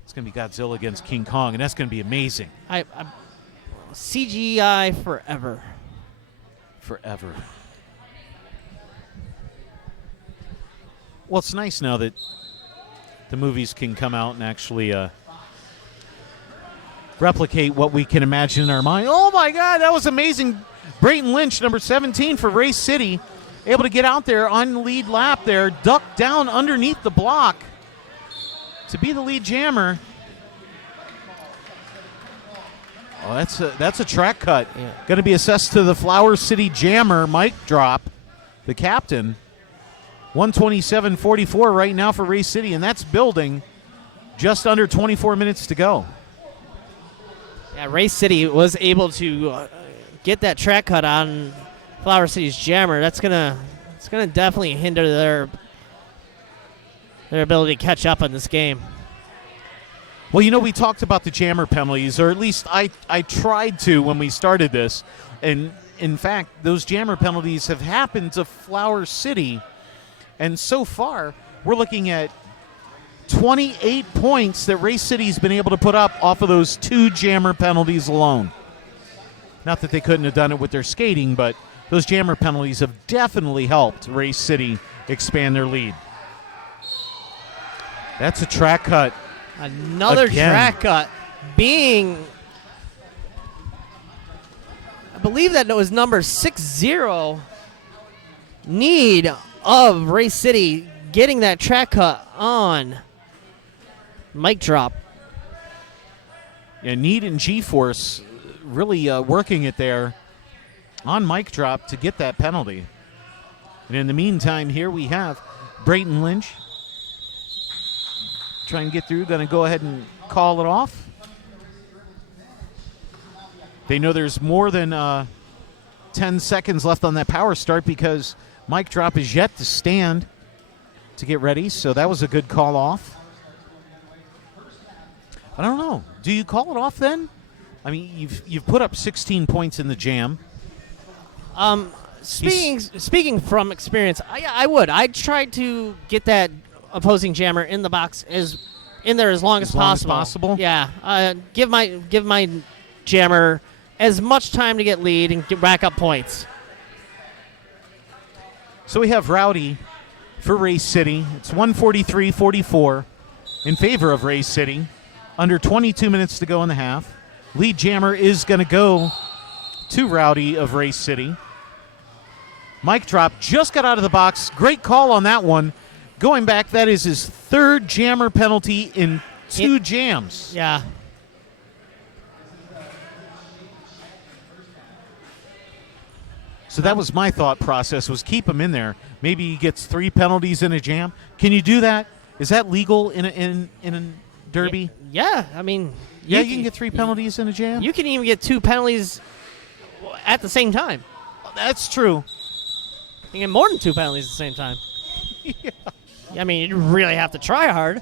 It's going to be Godzilla against King Kong, and that's going to be amazing. CGI forever. Forever. Well, it's nice now that the movies can come out and actually replicate what we can imagine in our mind. Oh, my God, that was amazing. Brayton Lynch, number 17 for Race City, able to get out there on the lead lap there, duck down underneath the block to be the lead jammer. Oh, that's a track cut. Yeah. Going to be assessed to the Flower City jammer, mic drop, the captain. 127-44 right now for Race City, and that's building. Just under 24 minutes to go. Yeah, Race City was able to get that track cut on Flower City's jammer. It's gonna definitely hinder their ability to catch up on this game. Well, we talked about the jammer penalties, or at least I tried to when we started this, and in fact, those jammer penalties have happened to Flower City. And so far, we're looking at 28 points that Race City's been able to put up off of those 2 jammer penalties alone. Not that they couldn't have done it with their skating, but those jammer penalties have definitely helped Race City expand their lead. That's a track cut. Another Again. track cut being believe that was number 60. Need of Race City getting that track cut on mic drop. Yeah, Need and G-Force really working it there on mic drop to get that penalty. And in the meantime, here we have Brayton Lynch trying to get through, going to go ahead and call it off. They know there's more than 10 seconds left on that power start because mic drop is yet to stand to get ready, so that was a good call off. I don't know. Do you call it off then? I mean, you've put up 16 points in the jam. Speaking from experience, I would. I'd try to get that opposing jammer in the box in there as long as possible. Yeah. Give my jammer as much time to get lead and rack up points. So we have Rowdy for Race City. It's 143-44 in favor of Race City. Under 22 minutes to go in the half. Lead jammer is going to go to Rowdy of Race City. Mic drop just got out of the box. Great call on that one. Going back, that is his third jammer penalty in 2 jams. Yeah. So that was my thought process, was keep him in there. Maybe he gets 3 penalties in a jam. Can you do that? Is that legal in a derby? Yeah, I mean... you can get 3 penalties in a jam? You can even get 2 penalties at the same time. That's true. You can get more than 2 penalties at the same time. Yeah. I mean, you really have to try hard.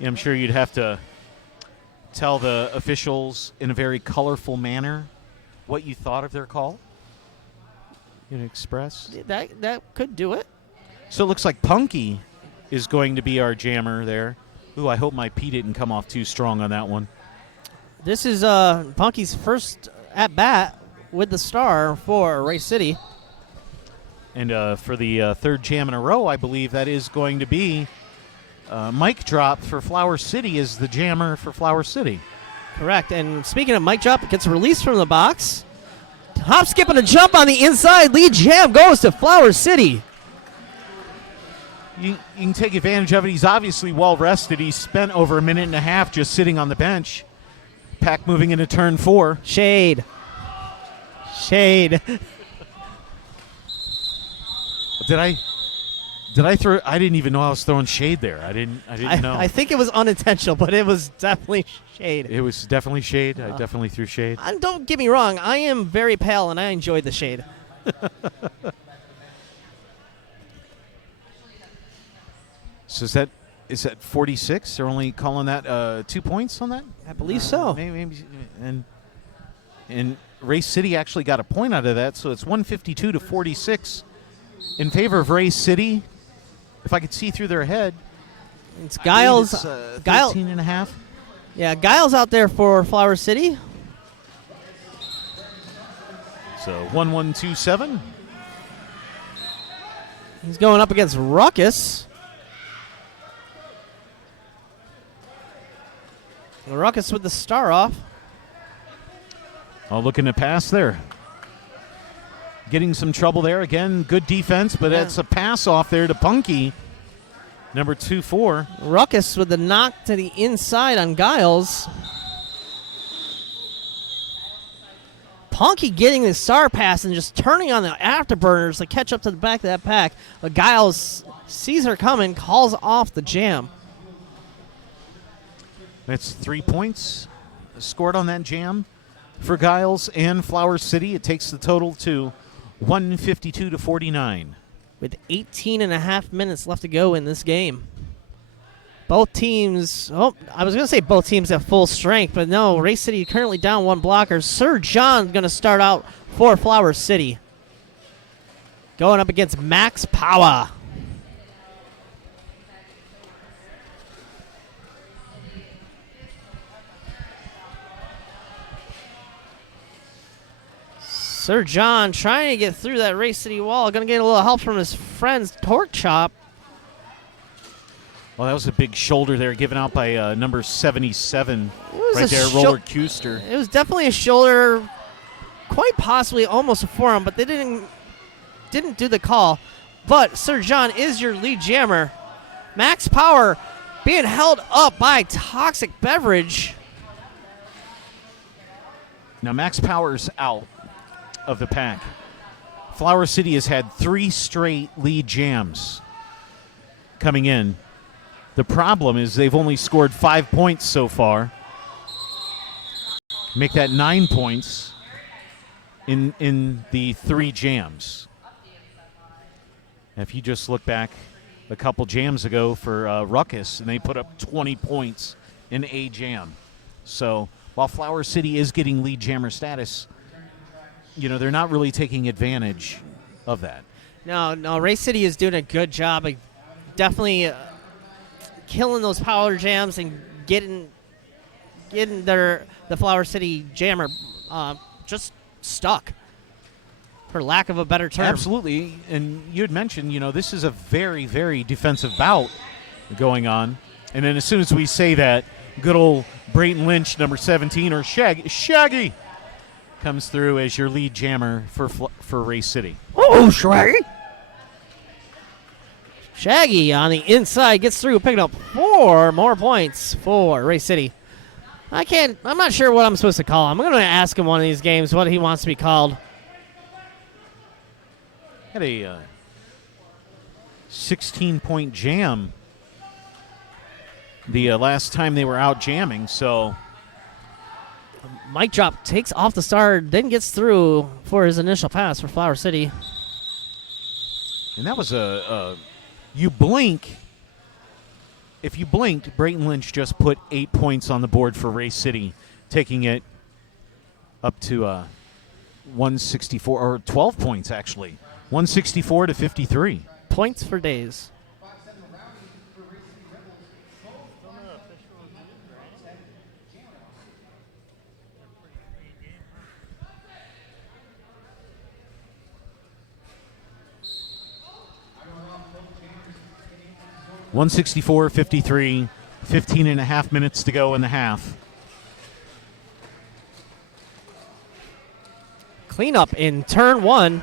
Yeah, I'm sure you'd have to tell the officials in a very colorful manner what you thought of their call. You know, express. That could do it. So it looks like Punky is going to be our jammer there. Ooh, I hope my P didn't come off too strong on that one. This is Punky's first at-bat with the star for Race City. And for the third jam in a row, I believe that is going to be mic drop for Flower City is the jammer for Flower City. Correct. And speaking of mic drop, it gets released from the box. Hop, skip, and a jump on the inside. Lead jam goes to Flower City. You can take advantage of it. He's obviously well rested. He spent over 1.5 minutes just sitting on the bench. Pack moving into turn 4. Shade. Did I throw? I didn't even know I was throwing shade there. I didn't know. I think it was unintentional, but it was definitely shade. It was definitely shade. I definitely threw shade. And don't get me wrong, I am very pale and I enjoyed the shade. So is that 46? They're only calling that 2 points on that? I believe so. Maybe and Race City actually got a point out of that, so it's 152-46 in favor of Race City. If I could see through their head, it's Giles. 13 and a half. Yeah, Giles out there for Flower City. So 1-1-2-7. He's going up against Ruckus. Ruckus with the star off. Oh, looking to pass there. Getting some trouble there. Again, good defense, but it's a pass off there to Punky. Number 2-4. Ruckus with the knock to the inside on Giles. Punky getting the star pass and just turning on the afterburners to catch up to the back of that pack. But Giles sees her coming, calls off the jam. That's 3 points scored on that jam for Giles and Flower City. It takes the total to 152-49. With 18 and a half minutes left to go in this game. Both teams, I was going to say both teams have full strength, but no, Race City currently down 1 blocker. Sir John going to start out for Flower City. Going up against Max Power. Sir John trying to get through that Race City wall. Going to get a little help from his friend's Torque Chop. Well, that was a big shoulder there given out by number 77 right there, Roller Custer. It was definitely a shoulder, quite possibly almost a forearm, but they didn't do the call. But Sir John is your lead jammer. Max Power being held up by Toxic Beverage. Now Max Power's out of the pack. Flower City has had 3 straight lead jams coming in. The problem is they've only scored 5 points so far. Make that 9 points in the 3 jams. If you just look back a couple jams ago for Ruckus, and they put up 20 points in a jam. So while Flower City is getting lead jammer status, they're not really taking advantage of that. No, Ray City is doing a good job of definitely killing those power jams and getting the Flower City jammer just stuck, for lack of a better term. Absolutely, and you had mentioned, this is a very, very defensive bout going on, and then as soon as we say that, good old Brayton Lynch, number 17, or Shaggy, comes through as your lead jammer for Ray City. Oh, Shaggy! Shaggy on the inside gets through, picking up 4 more points for Ray City. I'm not sure what I'm supposed to call him. I'm going to ask him one of these games what he wants to be called. Had a 16-point jam the last time they were out jamming, so... Mic drop takes off the start, then gets through for his initial pass for Flower City. And that was you blink. If you blinked, Brayton Lynch just put 8 points on the board for Ray City, taking it up to 164, or 12 points actually. 164 to 53. Points for days. 164-53, 15 and a half minutes to go in the half. Cleanup in turn 1.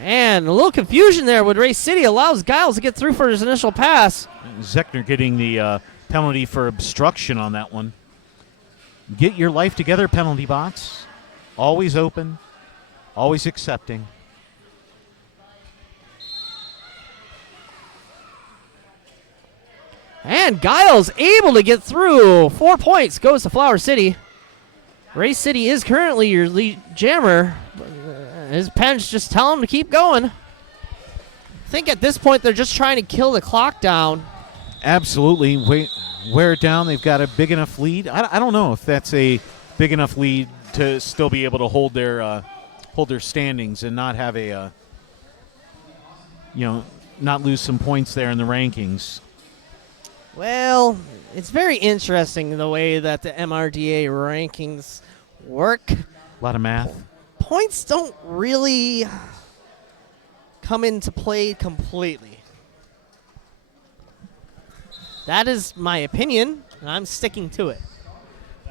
And a little confusion there with Ray City, allows Giles to get through for his initial pass. Zechner getting the penalty for obstruction on that one. Get your life together, penalty box. Always open, always accepting. And Giles able to get through. 4 points goes to Flower City. Ray City is currently your lead jammer. His pen's just tell him to keep going. I think at this point they're just trying to kill the clock down. Absolutely. Wear it down. They've got a big enough lead. I don't know if that's a big enough lead to still be able to hold their standings and not have a not lose some points there in the rankings. Well, it's very interesting the way that the MRDA rankings work. A lot of math. Points don't really come into play completely. That is my opinion, and I'm sticking to it.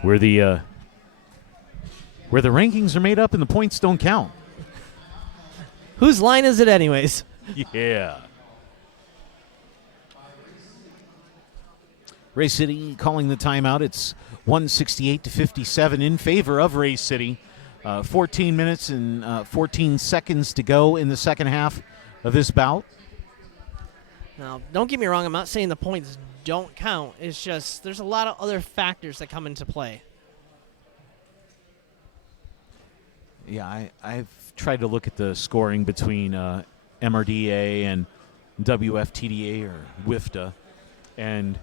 Where the rankings are made up and the points don't count. Whose line is it anyways? Yeah. Ray City calling the timeout. It's 168-57 in favor of Ray City. 14 minutes and 14 seconds to go in the second half of this bout. Now, don't get me wrong. I'm not saying the points don't count. It's just there's a lot of other factors that come into play. Yeah, I've tried to look at the scoring between MRDA and WFTDA or WIFTA, and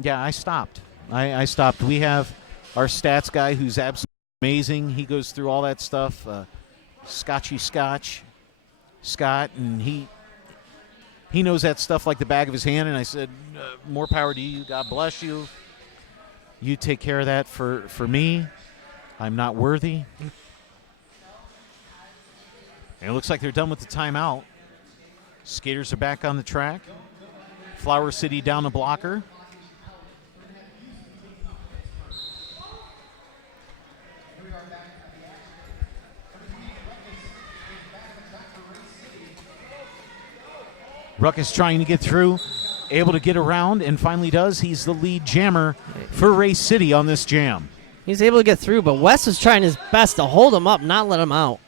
yeah, I stopped. I stopped. We have our stats guy who's absolutely amazing. He goes through all that stuff. Scott, and he knows that stuff like the back of his hand. And I said, more power to you. God bless you. You take care of that for me. I'm not worthy. And it looks like they're done with the timeout. Skaters are back on the track. Flower City down the blocker. Ruckus trying to get through, able to get around, and finally does. He's the lead jammer for Race City on this jam. He's able to get through, but Wes is trying his best to hold him up, not let him out.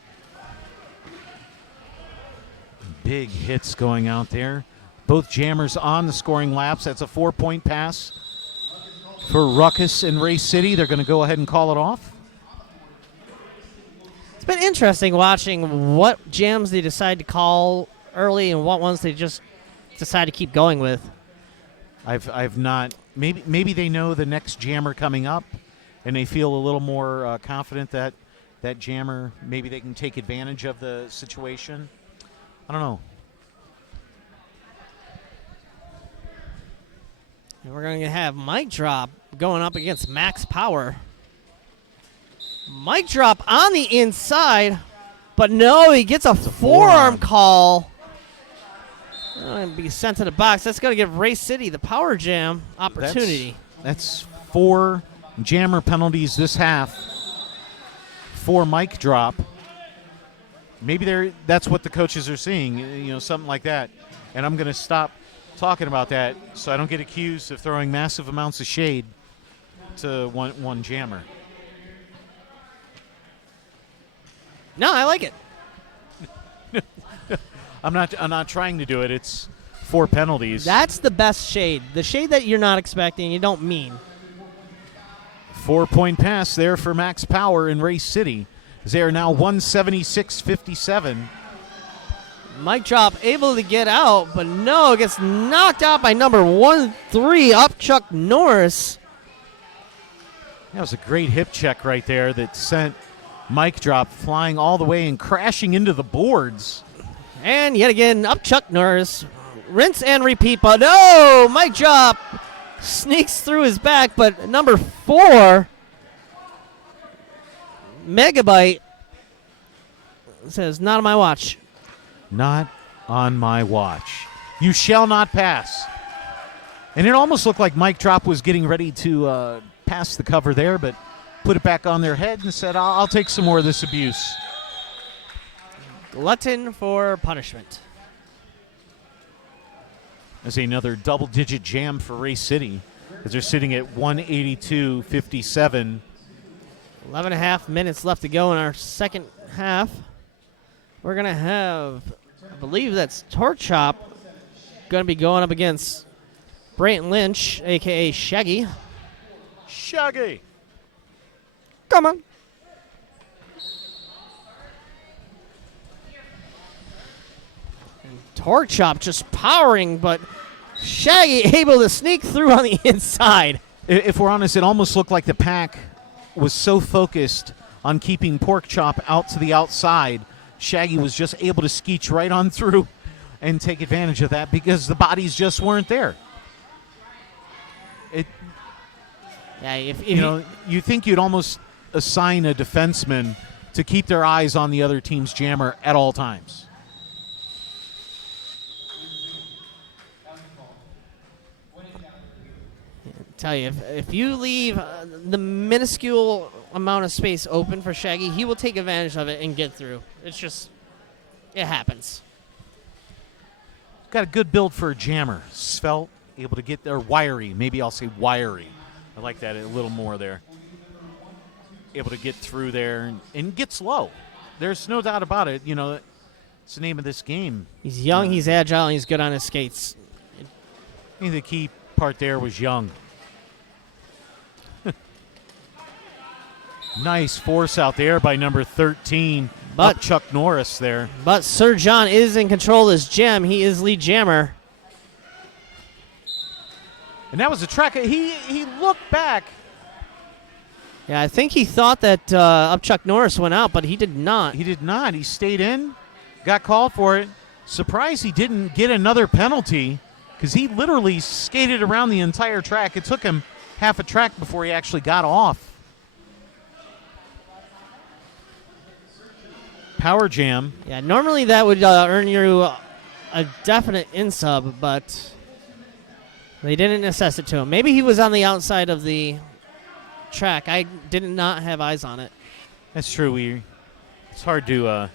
Big hits going out there. Both jammers on the scoring laps. That's a 4-point pass for Ruckus and Race City. They're going to go ahead and call it off. It's been interesting watching what jams they decide to call early and what ones they just decide to keep going with. I've not. Maybe they know the next jammer coming up, and they feel a little more confident that that jammer, maybe they can take advantage of the situation. I don't know. And we're going to have Mic Drop going up against Max Power. Mic Drop on the inside, but no, he gets a forearm call. And be sent to the box. That's going to give Race City the power jam opportunity. That's 4 jammer penalties this half for Mic Drop. Maybe that's what the coaches are seeing, something like that. And I'm going to stop talking about that so I don't get accused of throwing massive amounts of shade to one jammer. No, I like it. I'm not trying to do it. It's 4 penalties. That's the best shade. The shade that you're not expecting, you don't mean. 4-point pass there for Max Power in Race City. They are now 176-57. Mic Drop able to get out, but no, gets knocked out by number 1-3 up Chuck Norris. That was a great hip check right there that sent Mic Drop flying all the way and crashing into the boards. And yet again, up Chuck Norris. Rinse and repeat, but no! Mic Drop sneaks through his back, but number 4, Megabyte, says, not on my watch. Not on my watch. You shall not pass. And it almost looked like Mic Drop was getting ready to pass the cover there, but put it back on their head and said, I'll take some more of this abuse. Glutton for punishment. There's another double-digit jam for Race City as they're sitting at 182-57. 11.5 minutes left to go in our second half. We're going to have, I believe that's Torque Chop, going to be going up against Brayton Lynch, a.k.a. Shaggy. Shaggy. Come on. Torque Chop just powering, but Shaggy able to sneak through on the inside. If we're honest, it almost looked like the pack was so focused on keeping Pork Chop out to the outside, Shaggy was just able to skeech right on through and take advantage of that because the bodies just weren't there. You think you'd almost assign a defenseman to keep their eyes on the other team's jammer at all times. Tell you, if you leave the minuscule amount of space open for Shaggy, he will take advantage of it and get through. It's just, it happens. Got a good build for a jammer. Svelte, able to get there, wiry. Maybe I'll say wiry. I like that a little more there. Able to get through there and gets low. There's no doubt about it. It's the name of this game. He's young, he's agile, and he's good on his skates. I think the key part there was young. Nice force out there by number 13, up Chuck Norris there. But Sir John is in control of his jam. He is lead jammer. And that was a track. He looked back. Yeah, I think he thought that up Chuck Norris went out, but he did not. He did not. He stayed in, got called for it. Surprised he didn't get another penalty because he literally skated around the entire track. It took him half a track before he actually got off. Power jam. Yeah, normally that would earn you a definite in-sub, but they didn't assess it to him. Maybe he was on the outside of the track. I did not have eyes on it. That's true. It's hard to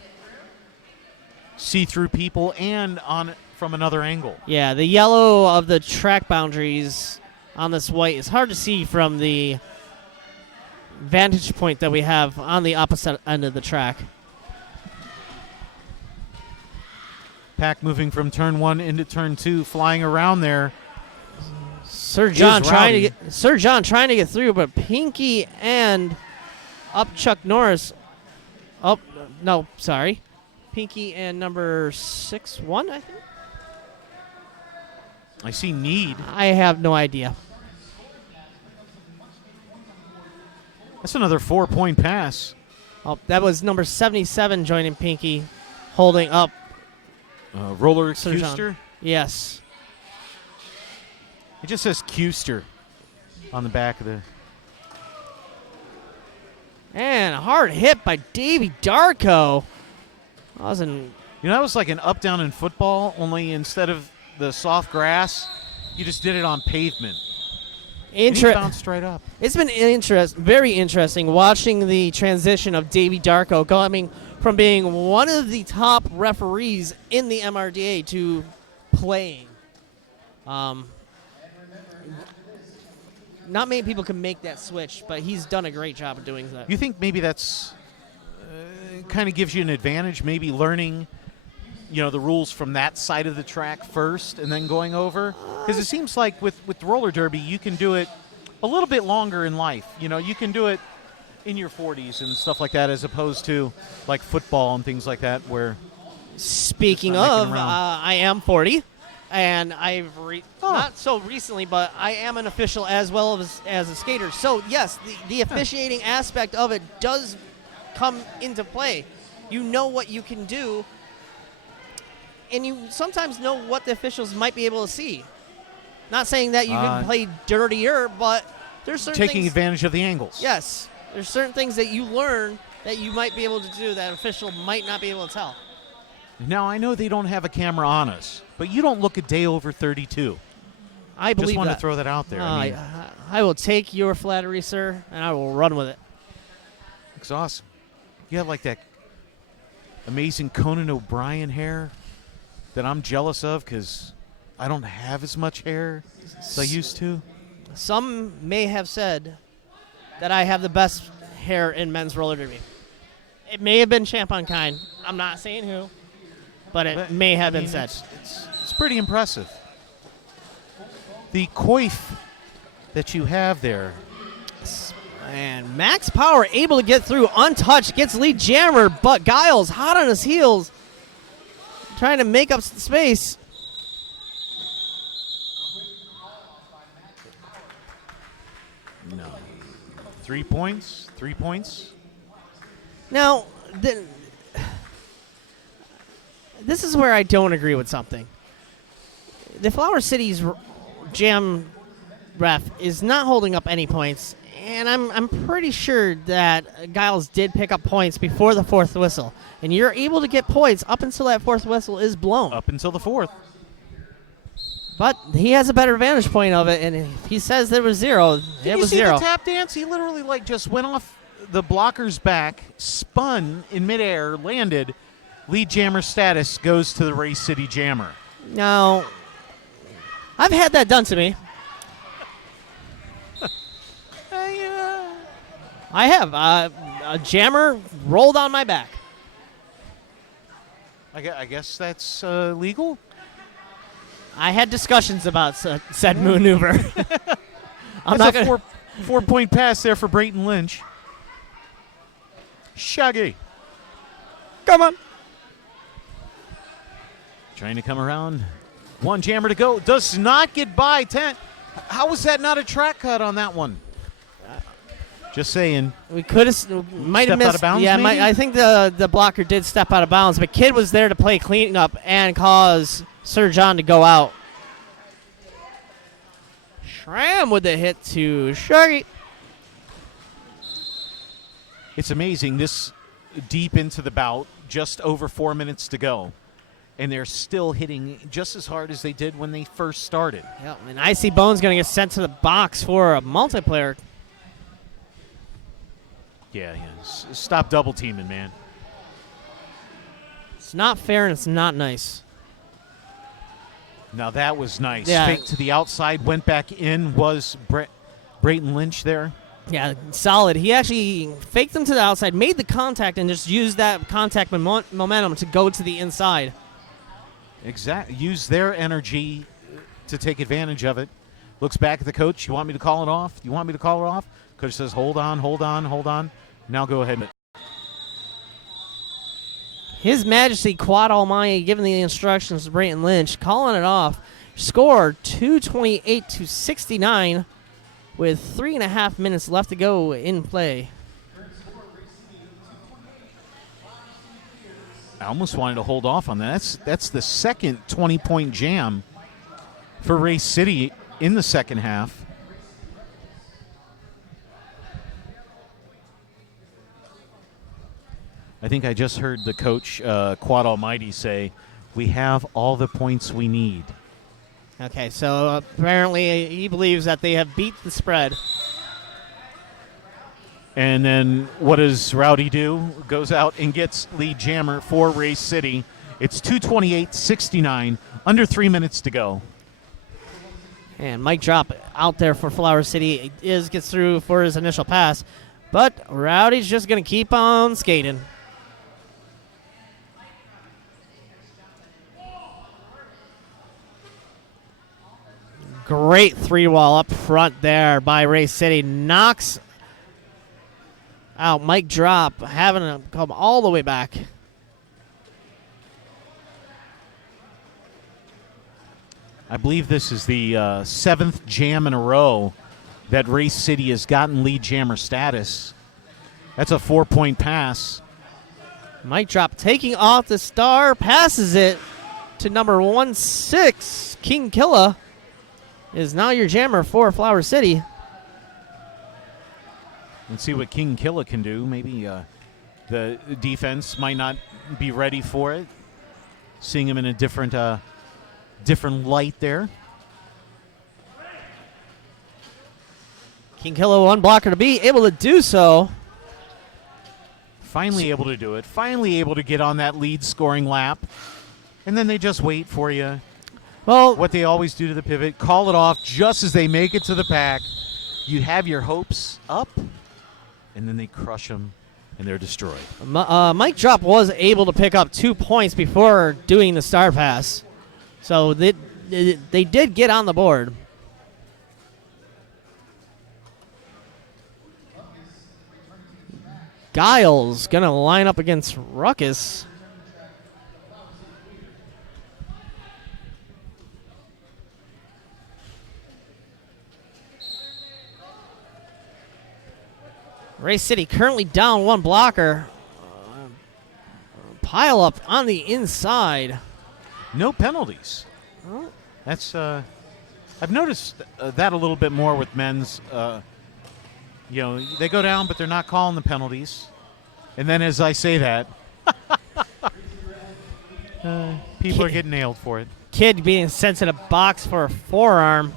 see through people and on from another angle. Yeah, the yellow of the track boundaries on this white is hard to see from the vantage point that we have on the opposite end of the track. Pack moving from turn 1 into turn 2, flying around there. Sir John trying to get through, but Pinky and up Chuck Norris. Oh no, sorry, Pinky and number 6-1, I think. I see Need. I have no idea. That's another 4-point pass. Oh, that was number 77 joining Pinky, holding up Roller Sir John. Custer. Yes. It just says Custer on the back of the. And a hard hit by Davey Darko. That was like an up down in football, only instead of the soft grass, you just did it on pavement. And he bounced right up. It's been very interesting watching the transition of Davey Darko coming from being one of the top referees in the MRDA to playing. Not many people can make that switch, but he's done a great job of doing that. You think maybe that's kind of gives you an advantage, maybe learning, the rules from that side of the track first and then going over? Because it seems like with roller derby, you can do it a little bit longer in life. You can do it in your 40s and stuff like that, as opposed to like football and things like that, where. Speaking of, I am 40. And I've not so recently, but I am an official as well as a skater. So, yes, the officiating aspect of it does come into play. You know what you can do, and you sometimes know what the officials might be able to see. Not saying that you can play dirtier, but there's certain taking advantage of the angles. Yes. There's certain things that you learn that you might be able to do that an official might not be able to tell. Now, I know they don't have a camera on us, but you don't look a day over 32. I believe Just wanted that. to throw that out there. I will take your flattery, sir, and I will run with it. Looks awesome. You have like that amazing Conan O'Brien hair that I'm jealous of because I don't have as much hair as I used to. Some may have said that I have the best hair in men's roller derby. It may have been Champon Kind. I'm not saying who. But it may have been said. It's pretty impressive. The coif that you have there. And Max Power able to get through untouched, gets lead jammer, but Giles hot on his heels, trying to make up space. No. 3 points. 3 points. Now, this is where I don't agree with something. The Flower City's jam ref is not holding up any points, and I'm pretty sure that Giles did pick up points before the fourth whistle, and you're able to get points up until that fourth whistle is blown. Up until the fourth. But he has a better vantage point of it, and if he says there was zero, it was zero. Did you see the tap dance? He literally just went off the blocker's back, spun in midair, landed. Lead jammer status goes to the Race City Jammer. Now, I've had that done to me. I have. A jammer rolled on my back. I guess that's legal? I had discussions about said maneuver. I'm that's not a 4-point pass there for Brayton Lynch. Shaggy. Come on. Trying to come around. One jammer to go. Does not get by 10. How was that not a track cut on that one? Just saying. We could have, might have missed. Out of bounds, yeah, maybe? I think the blocker did step out of bounds, but Kid was there to play cleanup and cause Sir John to go out. Schramm with the hit to Shaggy. It's amazing this deep into the bout just over 4 minutes to go. And they're still hitting just as hard as they did when they first started. Yeah, and I see Bones going to get sent to the box for a multiplayer. Yeah. Stop double teaming, man. It's not fair and it's not nice. Now that was nice. Yeah. Fake to the outside, went back in, was Brayton Lynch there. Yeah, solid. He actually faked them to the outside, made the contact, and just used that contact momentum to go to the inside. Exactly. Use their energy to take advantage of it. Looks back at the coach. You want me to call it off? You want me to call it off? Coach says, hold on. Now go ahead. His Majesty Quad Almighty giving the instructions to Brayton Lynch, calling it off. Score 228-69 with 3.5 minutes left to go in play. I almost wanted to hold off on that. That's the second 20-point jam for Race City in the second half. I think I just heard the coach, Quad Almighty, say, we have all the points we need. Okay, so apparently he believes that they have beat the spread. And then what does Rowdy do? Goes out and gets lead jammer for Race City. It's 228-69, under 3 minutes to go. And Mike Drop out there for Flower City gets through for his initial pass. But Rowdy's just going to keep on skating. Great three-wall up front there by Race City. Knocks out Mike Drop, having to come all the way back. I believe this is the seventh jam in a row that Race City has gotten lead jammer status. That's a 4-point pass. Mike Drop taking off the star, passes it to number 16, King Killa. Is now your jammer for Flower City. Let's see what King Killa can do. Maybe the defense might not be ready for it. Seeing him in a different light there. King Killa, one blocker to be able to do so. Finally able to do it. Finally able to get on that lead scoring lap. And then they just wait for you. Well, what they always do to the pivot, call it off just as they make it to the pack. You have your hopes up, and then they crush them, and they're destroyed. Mike Drop was able to pick up 2 points before doing the star pass. So they did get on the board. Giles going to line up against Ruckus. Race City currently down one blocker. Pile up on the inside. No penalties. Oh. That's I've noticed that a little bit more with men's. They go down, but they're not calling the penalties. And then as I say that, people are getting nailed for it. Kid being sent to the box for a forearm.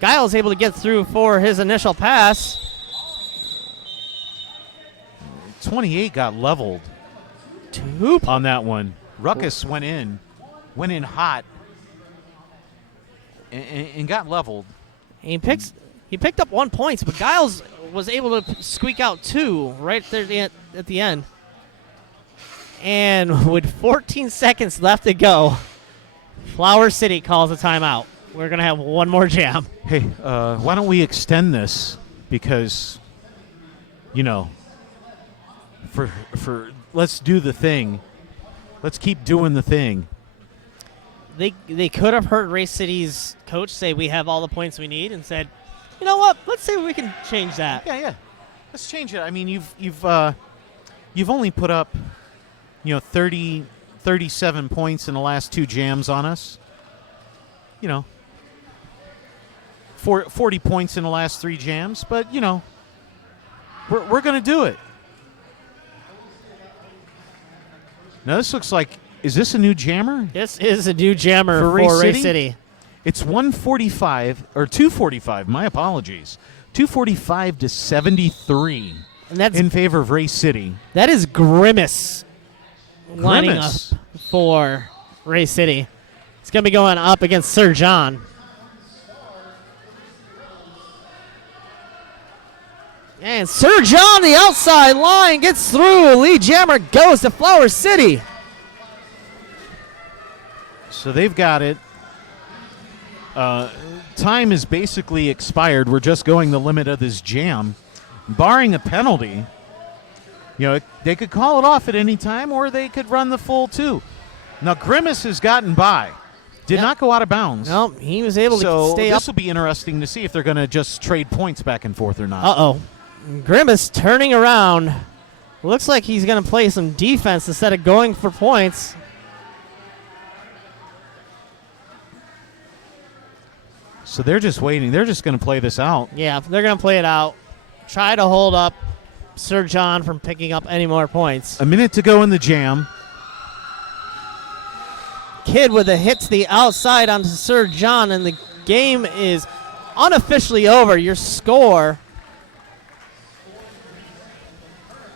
Giles able to get through for his initial pass. 28 got leveled on that one. Ruckus went in hot, and got leveled. He picked up 1 point, but Giles was able to squeak out 2 right there at the end. And with 14 seconds left to go, Flower City calls a timeout. We're going to have one more jam. Hey, why don't we extend this? Because, for let's do the thing. Let's keep doing the thing. They could have heard Race City's coach say we have all the points we need and said, you know what? Let's see if we can change that. Yeah. Let's change it. I mean, you've only put up 37 points in the last 2 jams on us. 40 points in the last 3 jams, but we're going to do it. Now this looks like, is this a new jammer? This is a new jammer For for Ray Ray City? City. It's 145, or 245, my apologies. 245 to 73 And that's in favor of Ray City. that is Grimace lining up Grimace. for Ray City. It's going to be going up against Sir John. And Sir John, the outside line, gets through. Lead jammer goes to Flower City. So they've got it. Time is basically expired. We're just going the limit of this jam. Barring a penalty, they could call it off at any time, or they could run the full 2. Now, Grimace has gotten by. Did not go out of bounds. No, he was able to stay this up. will be interesting to see if they're going to just trade points back and forth or not. Uh-oh. Grimace turning around. Looks like he's going to play some defense instead of going for points. So they're just waiting. They're just going to play this out. Yeah, they're going to play it out. Try to hold up Sir John from picking up any more points. A minute to go in the jam. Kid with a hit to the outside onto Sir John, and the game is unofficially over. Your score,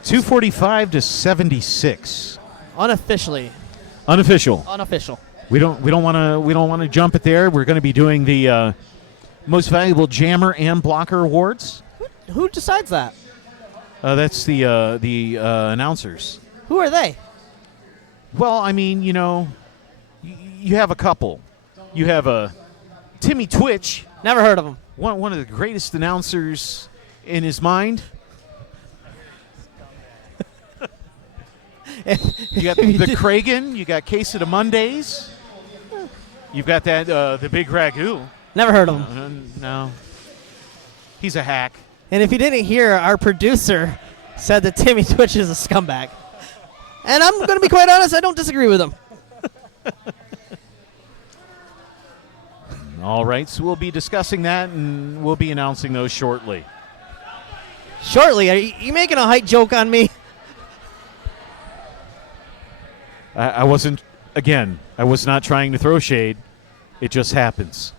245 to 76. unofficially. Unofficial. Unofficial. We don't want to jump it there. We're going to be doing the most valuable jammer and blocker awards. Who decides that? That's the announcers. Who are they? Well, I mean, you have a couple. You have Timmy Twitch, Never heard of him. one of the greatest announcers in his mind. You got the Kragen. You got Case of the Mondays. You've got that the Big Ragu. Never heard of him. No, he's a hack. And if you didn't hear, our producer said that Timmy Twitch is a scumbag. And I'm going to be quite honest, I don't disagree with him. All right, so we'll be discussing that, and we'll be announcing those shortly. Shortly, are you making a height joke on me? I wasn't. Again, I was not trying to throw shade. It just happens.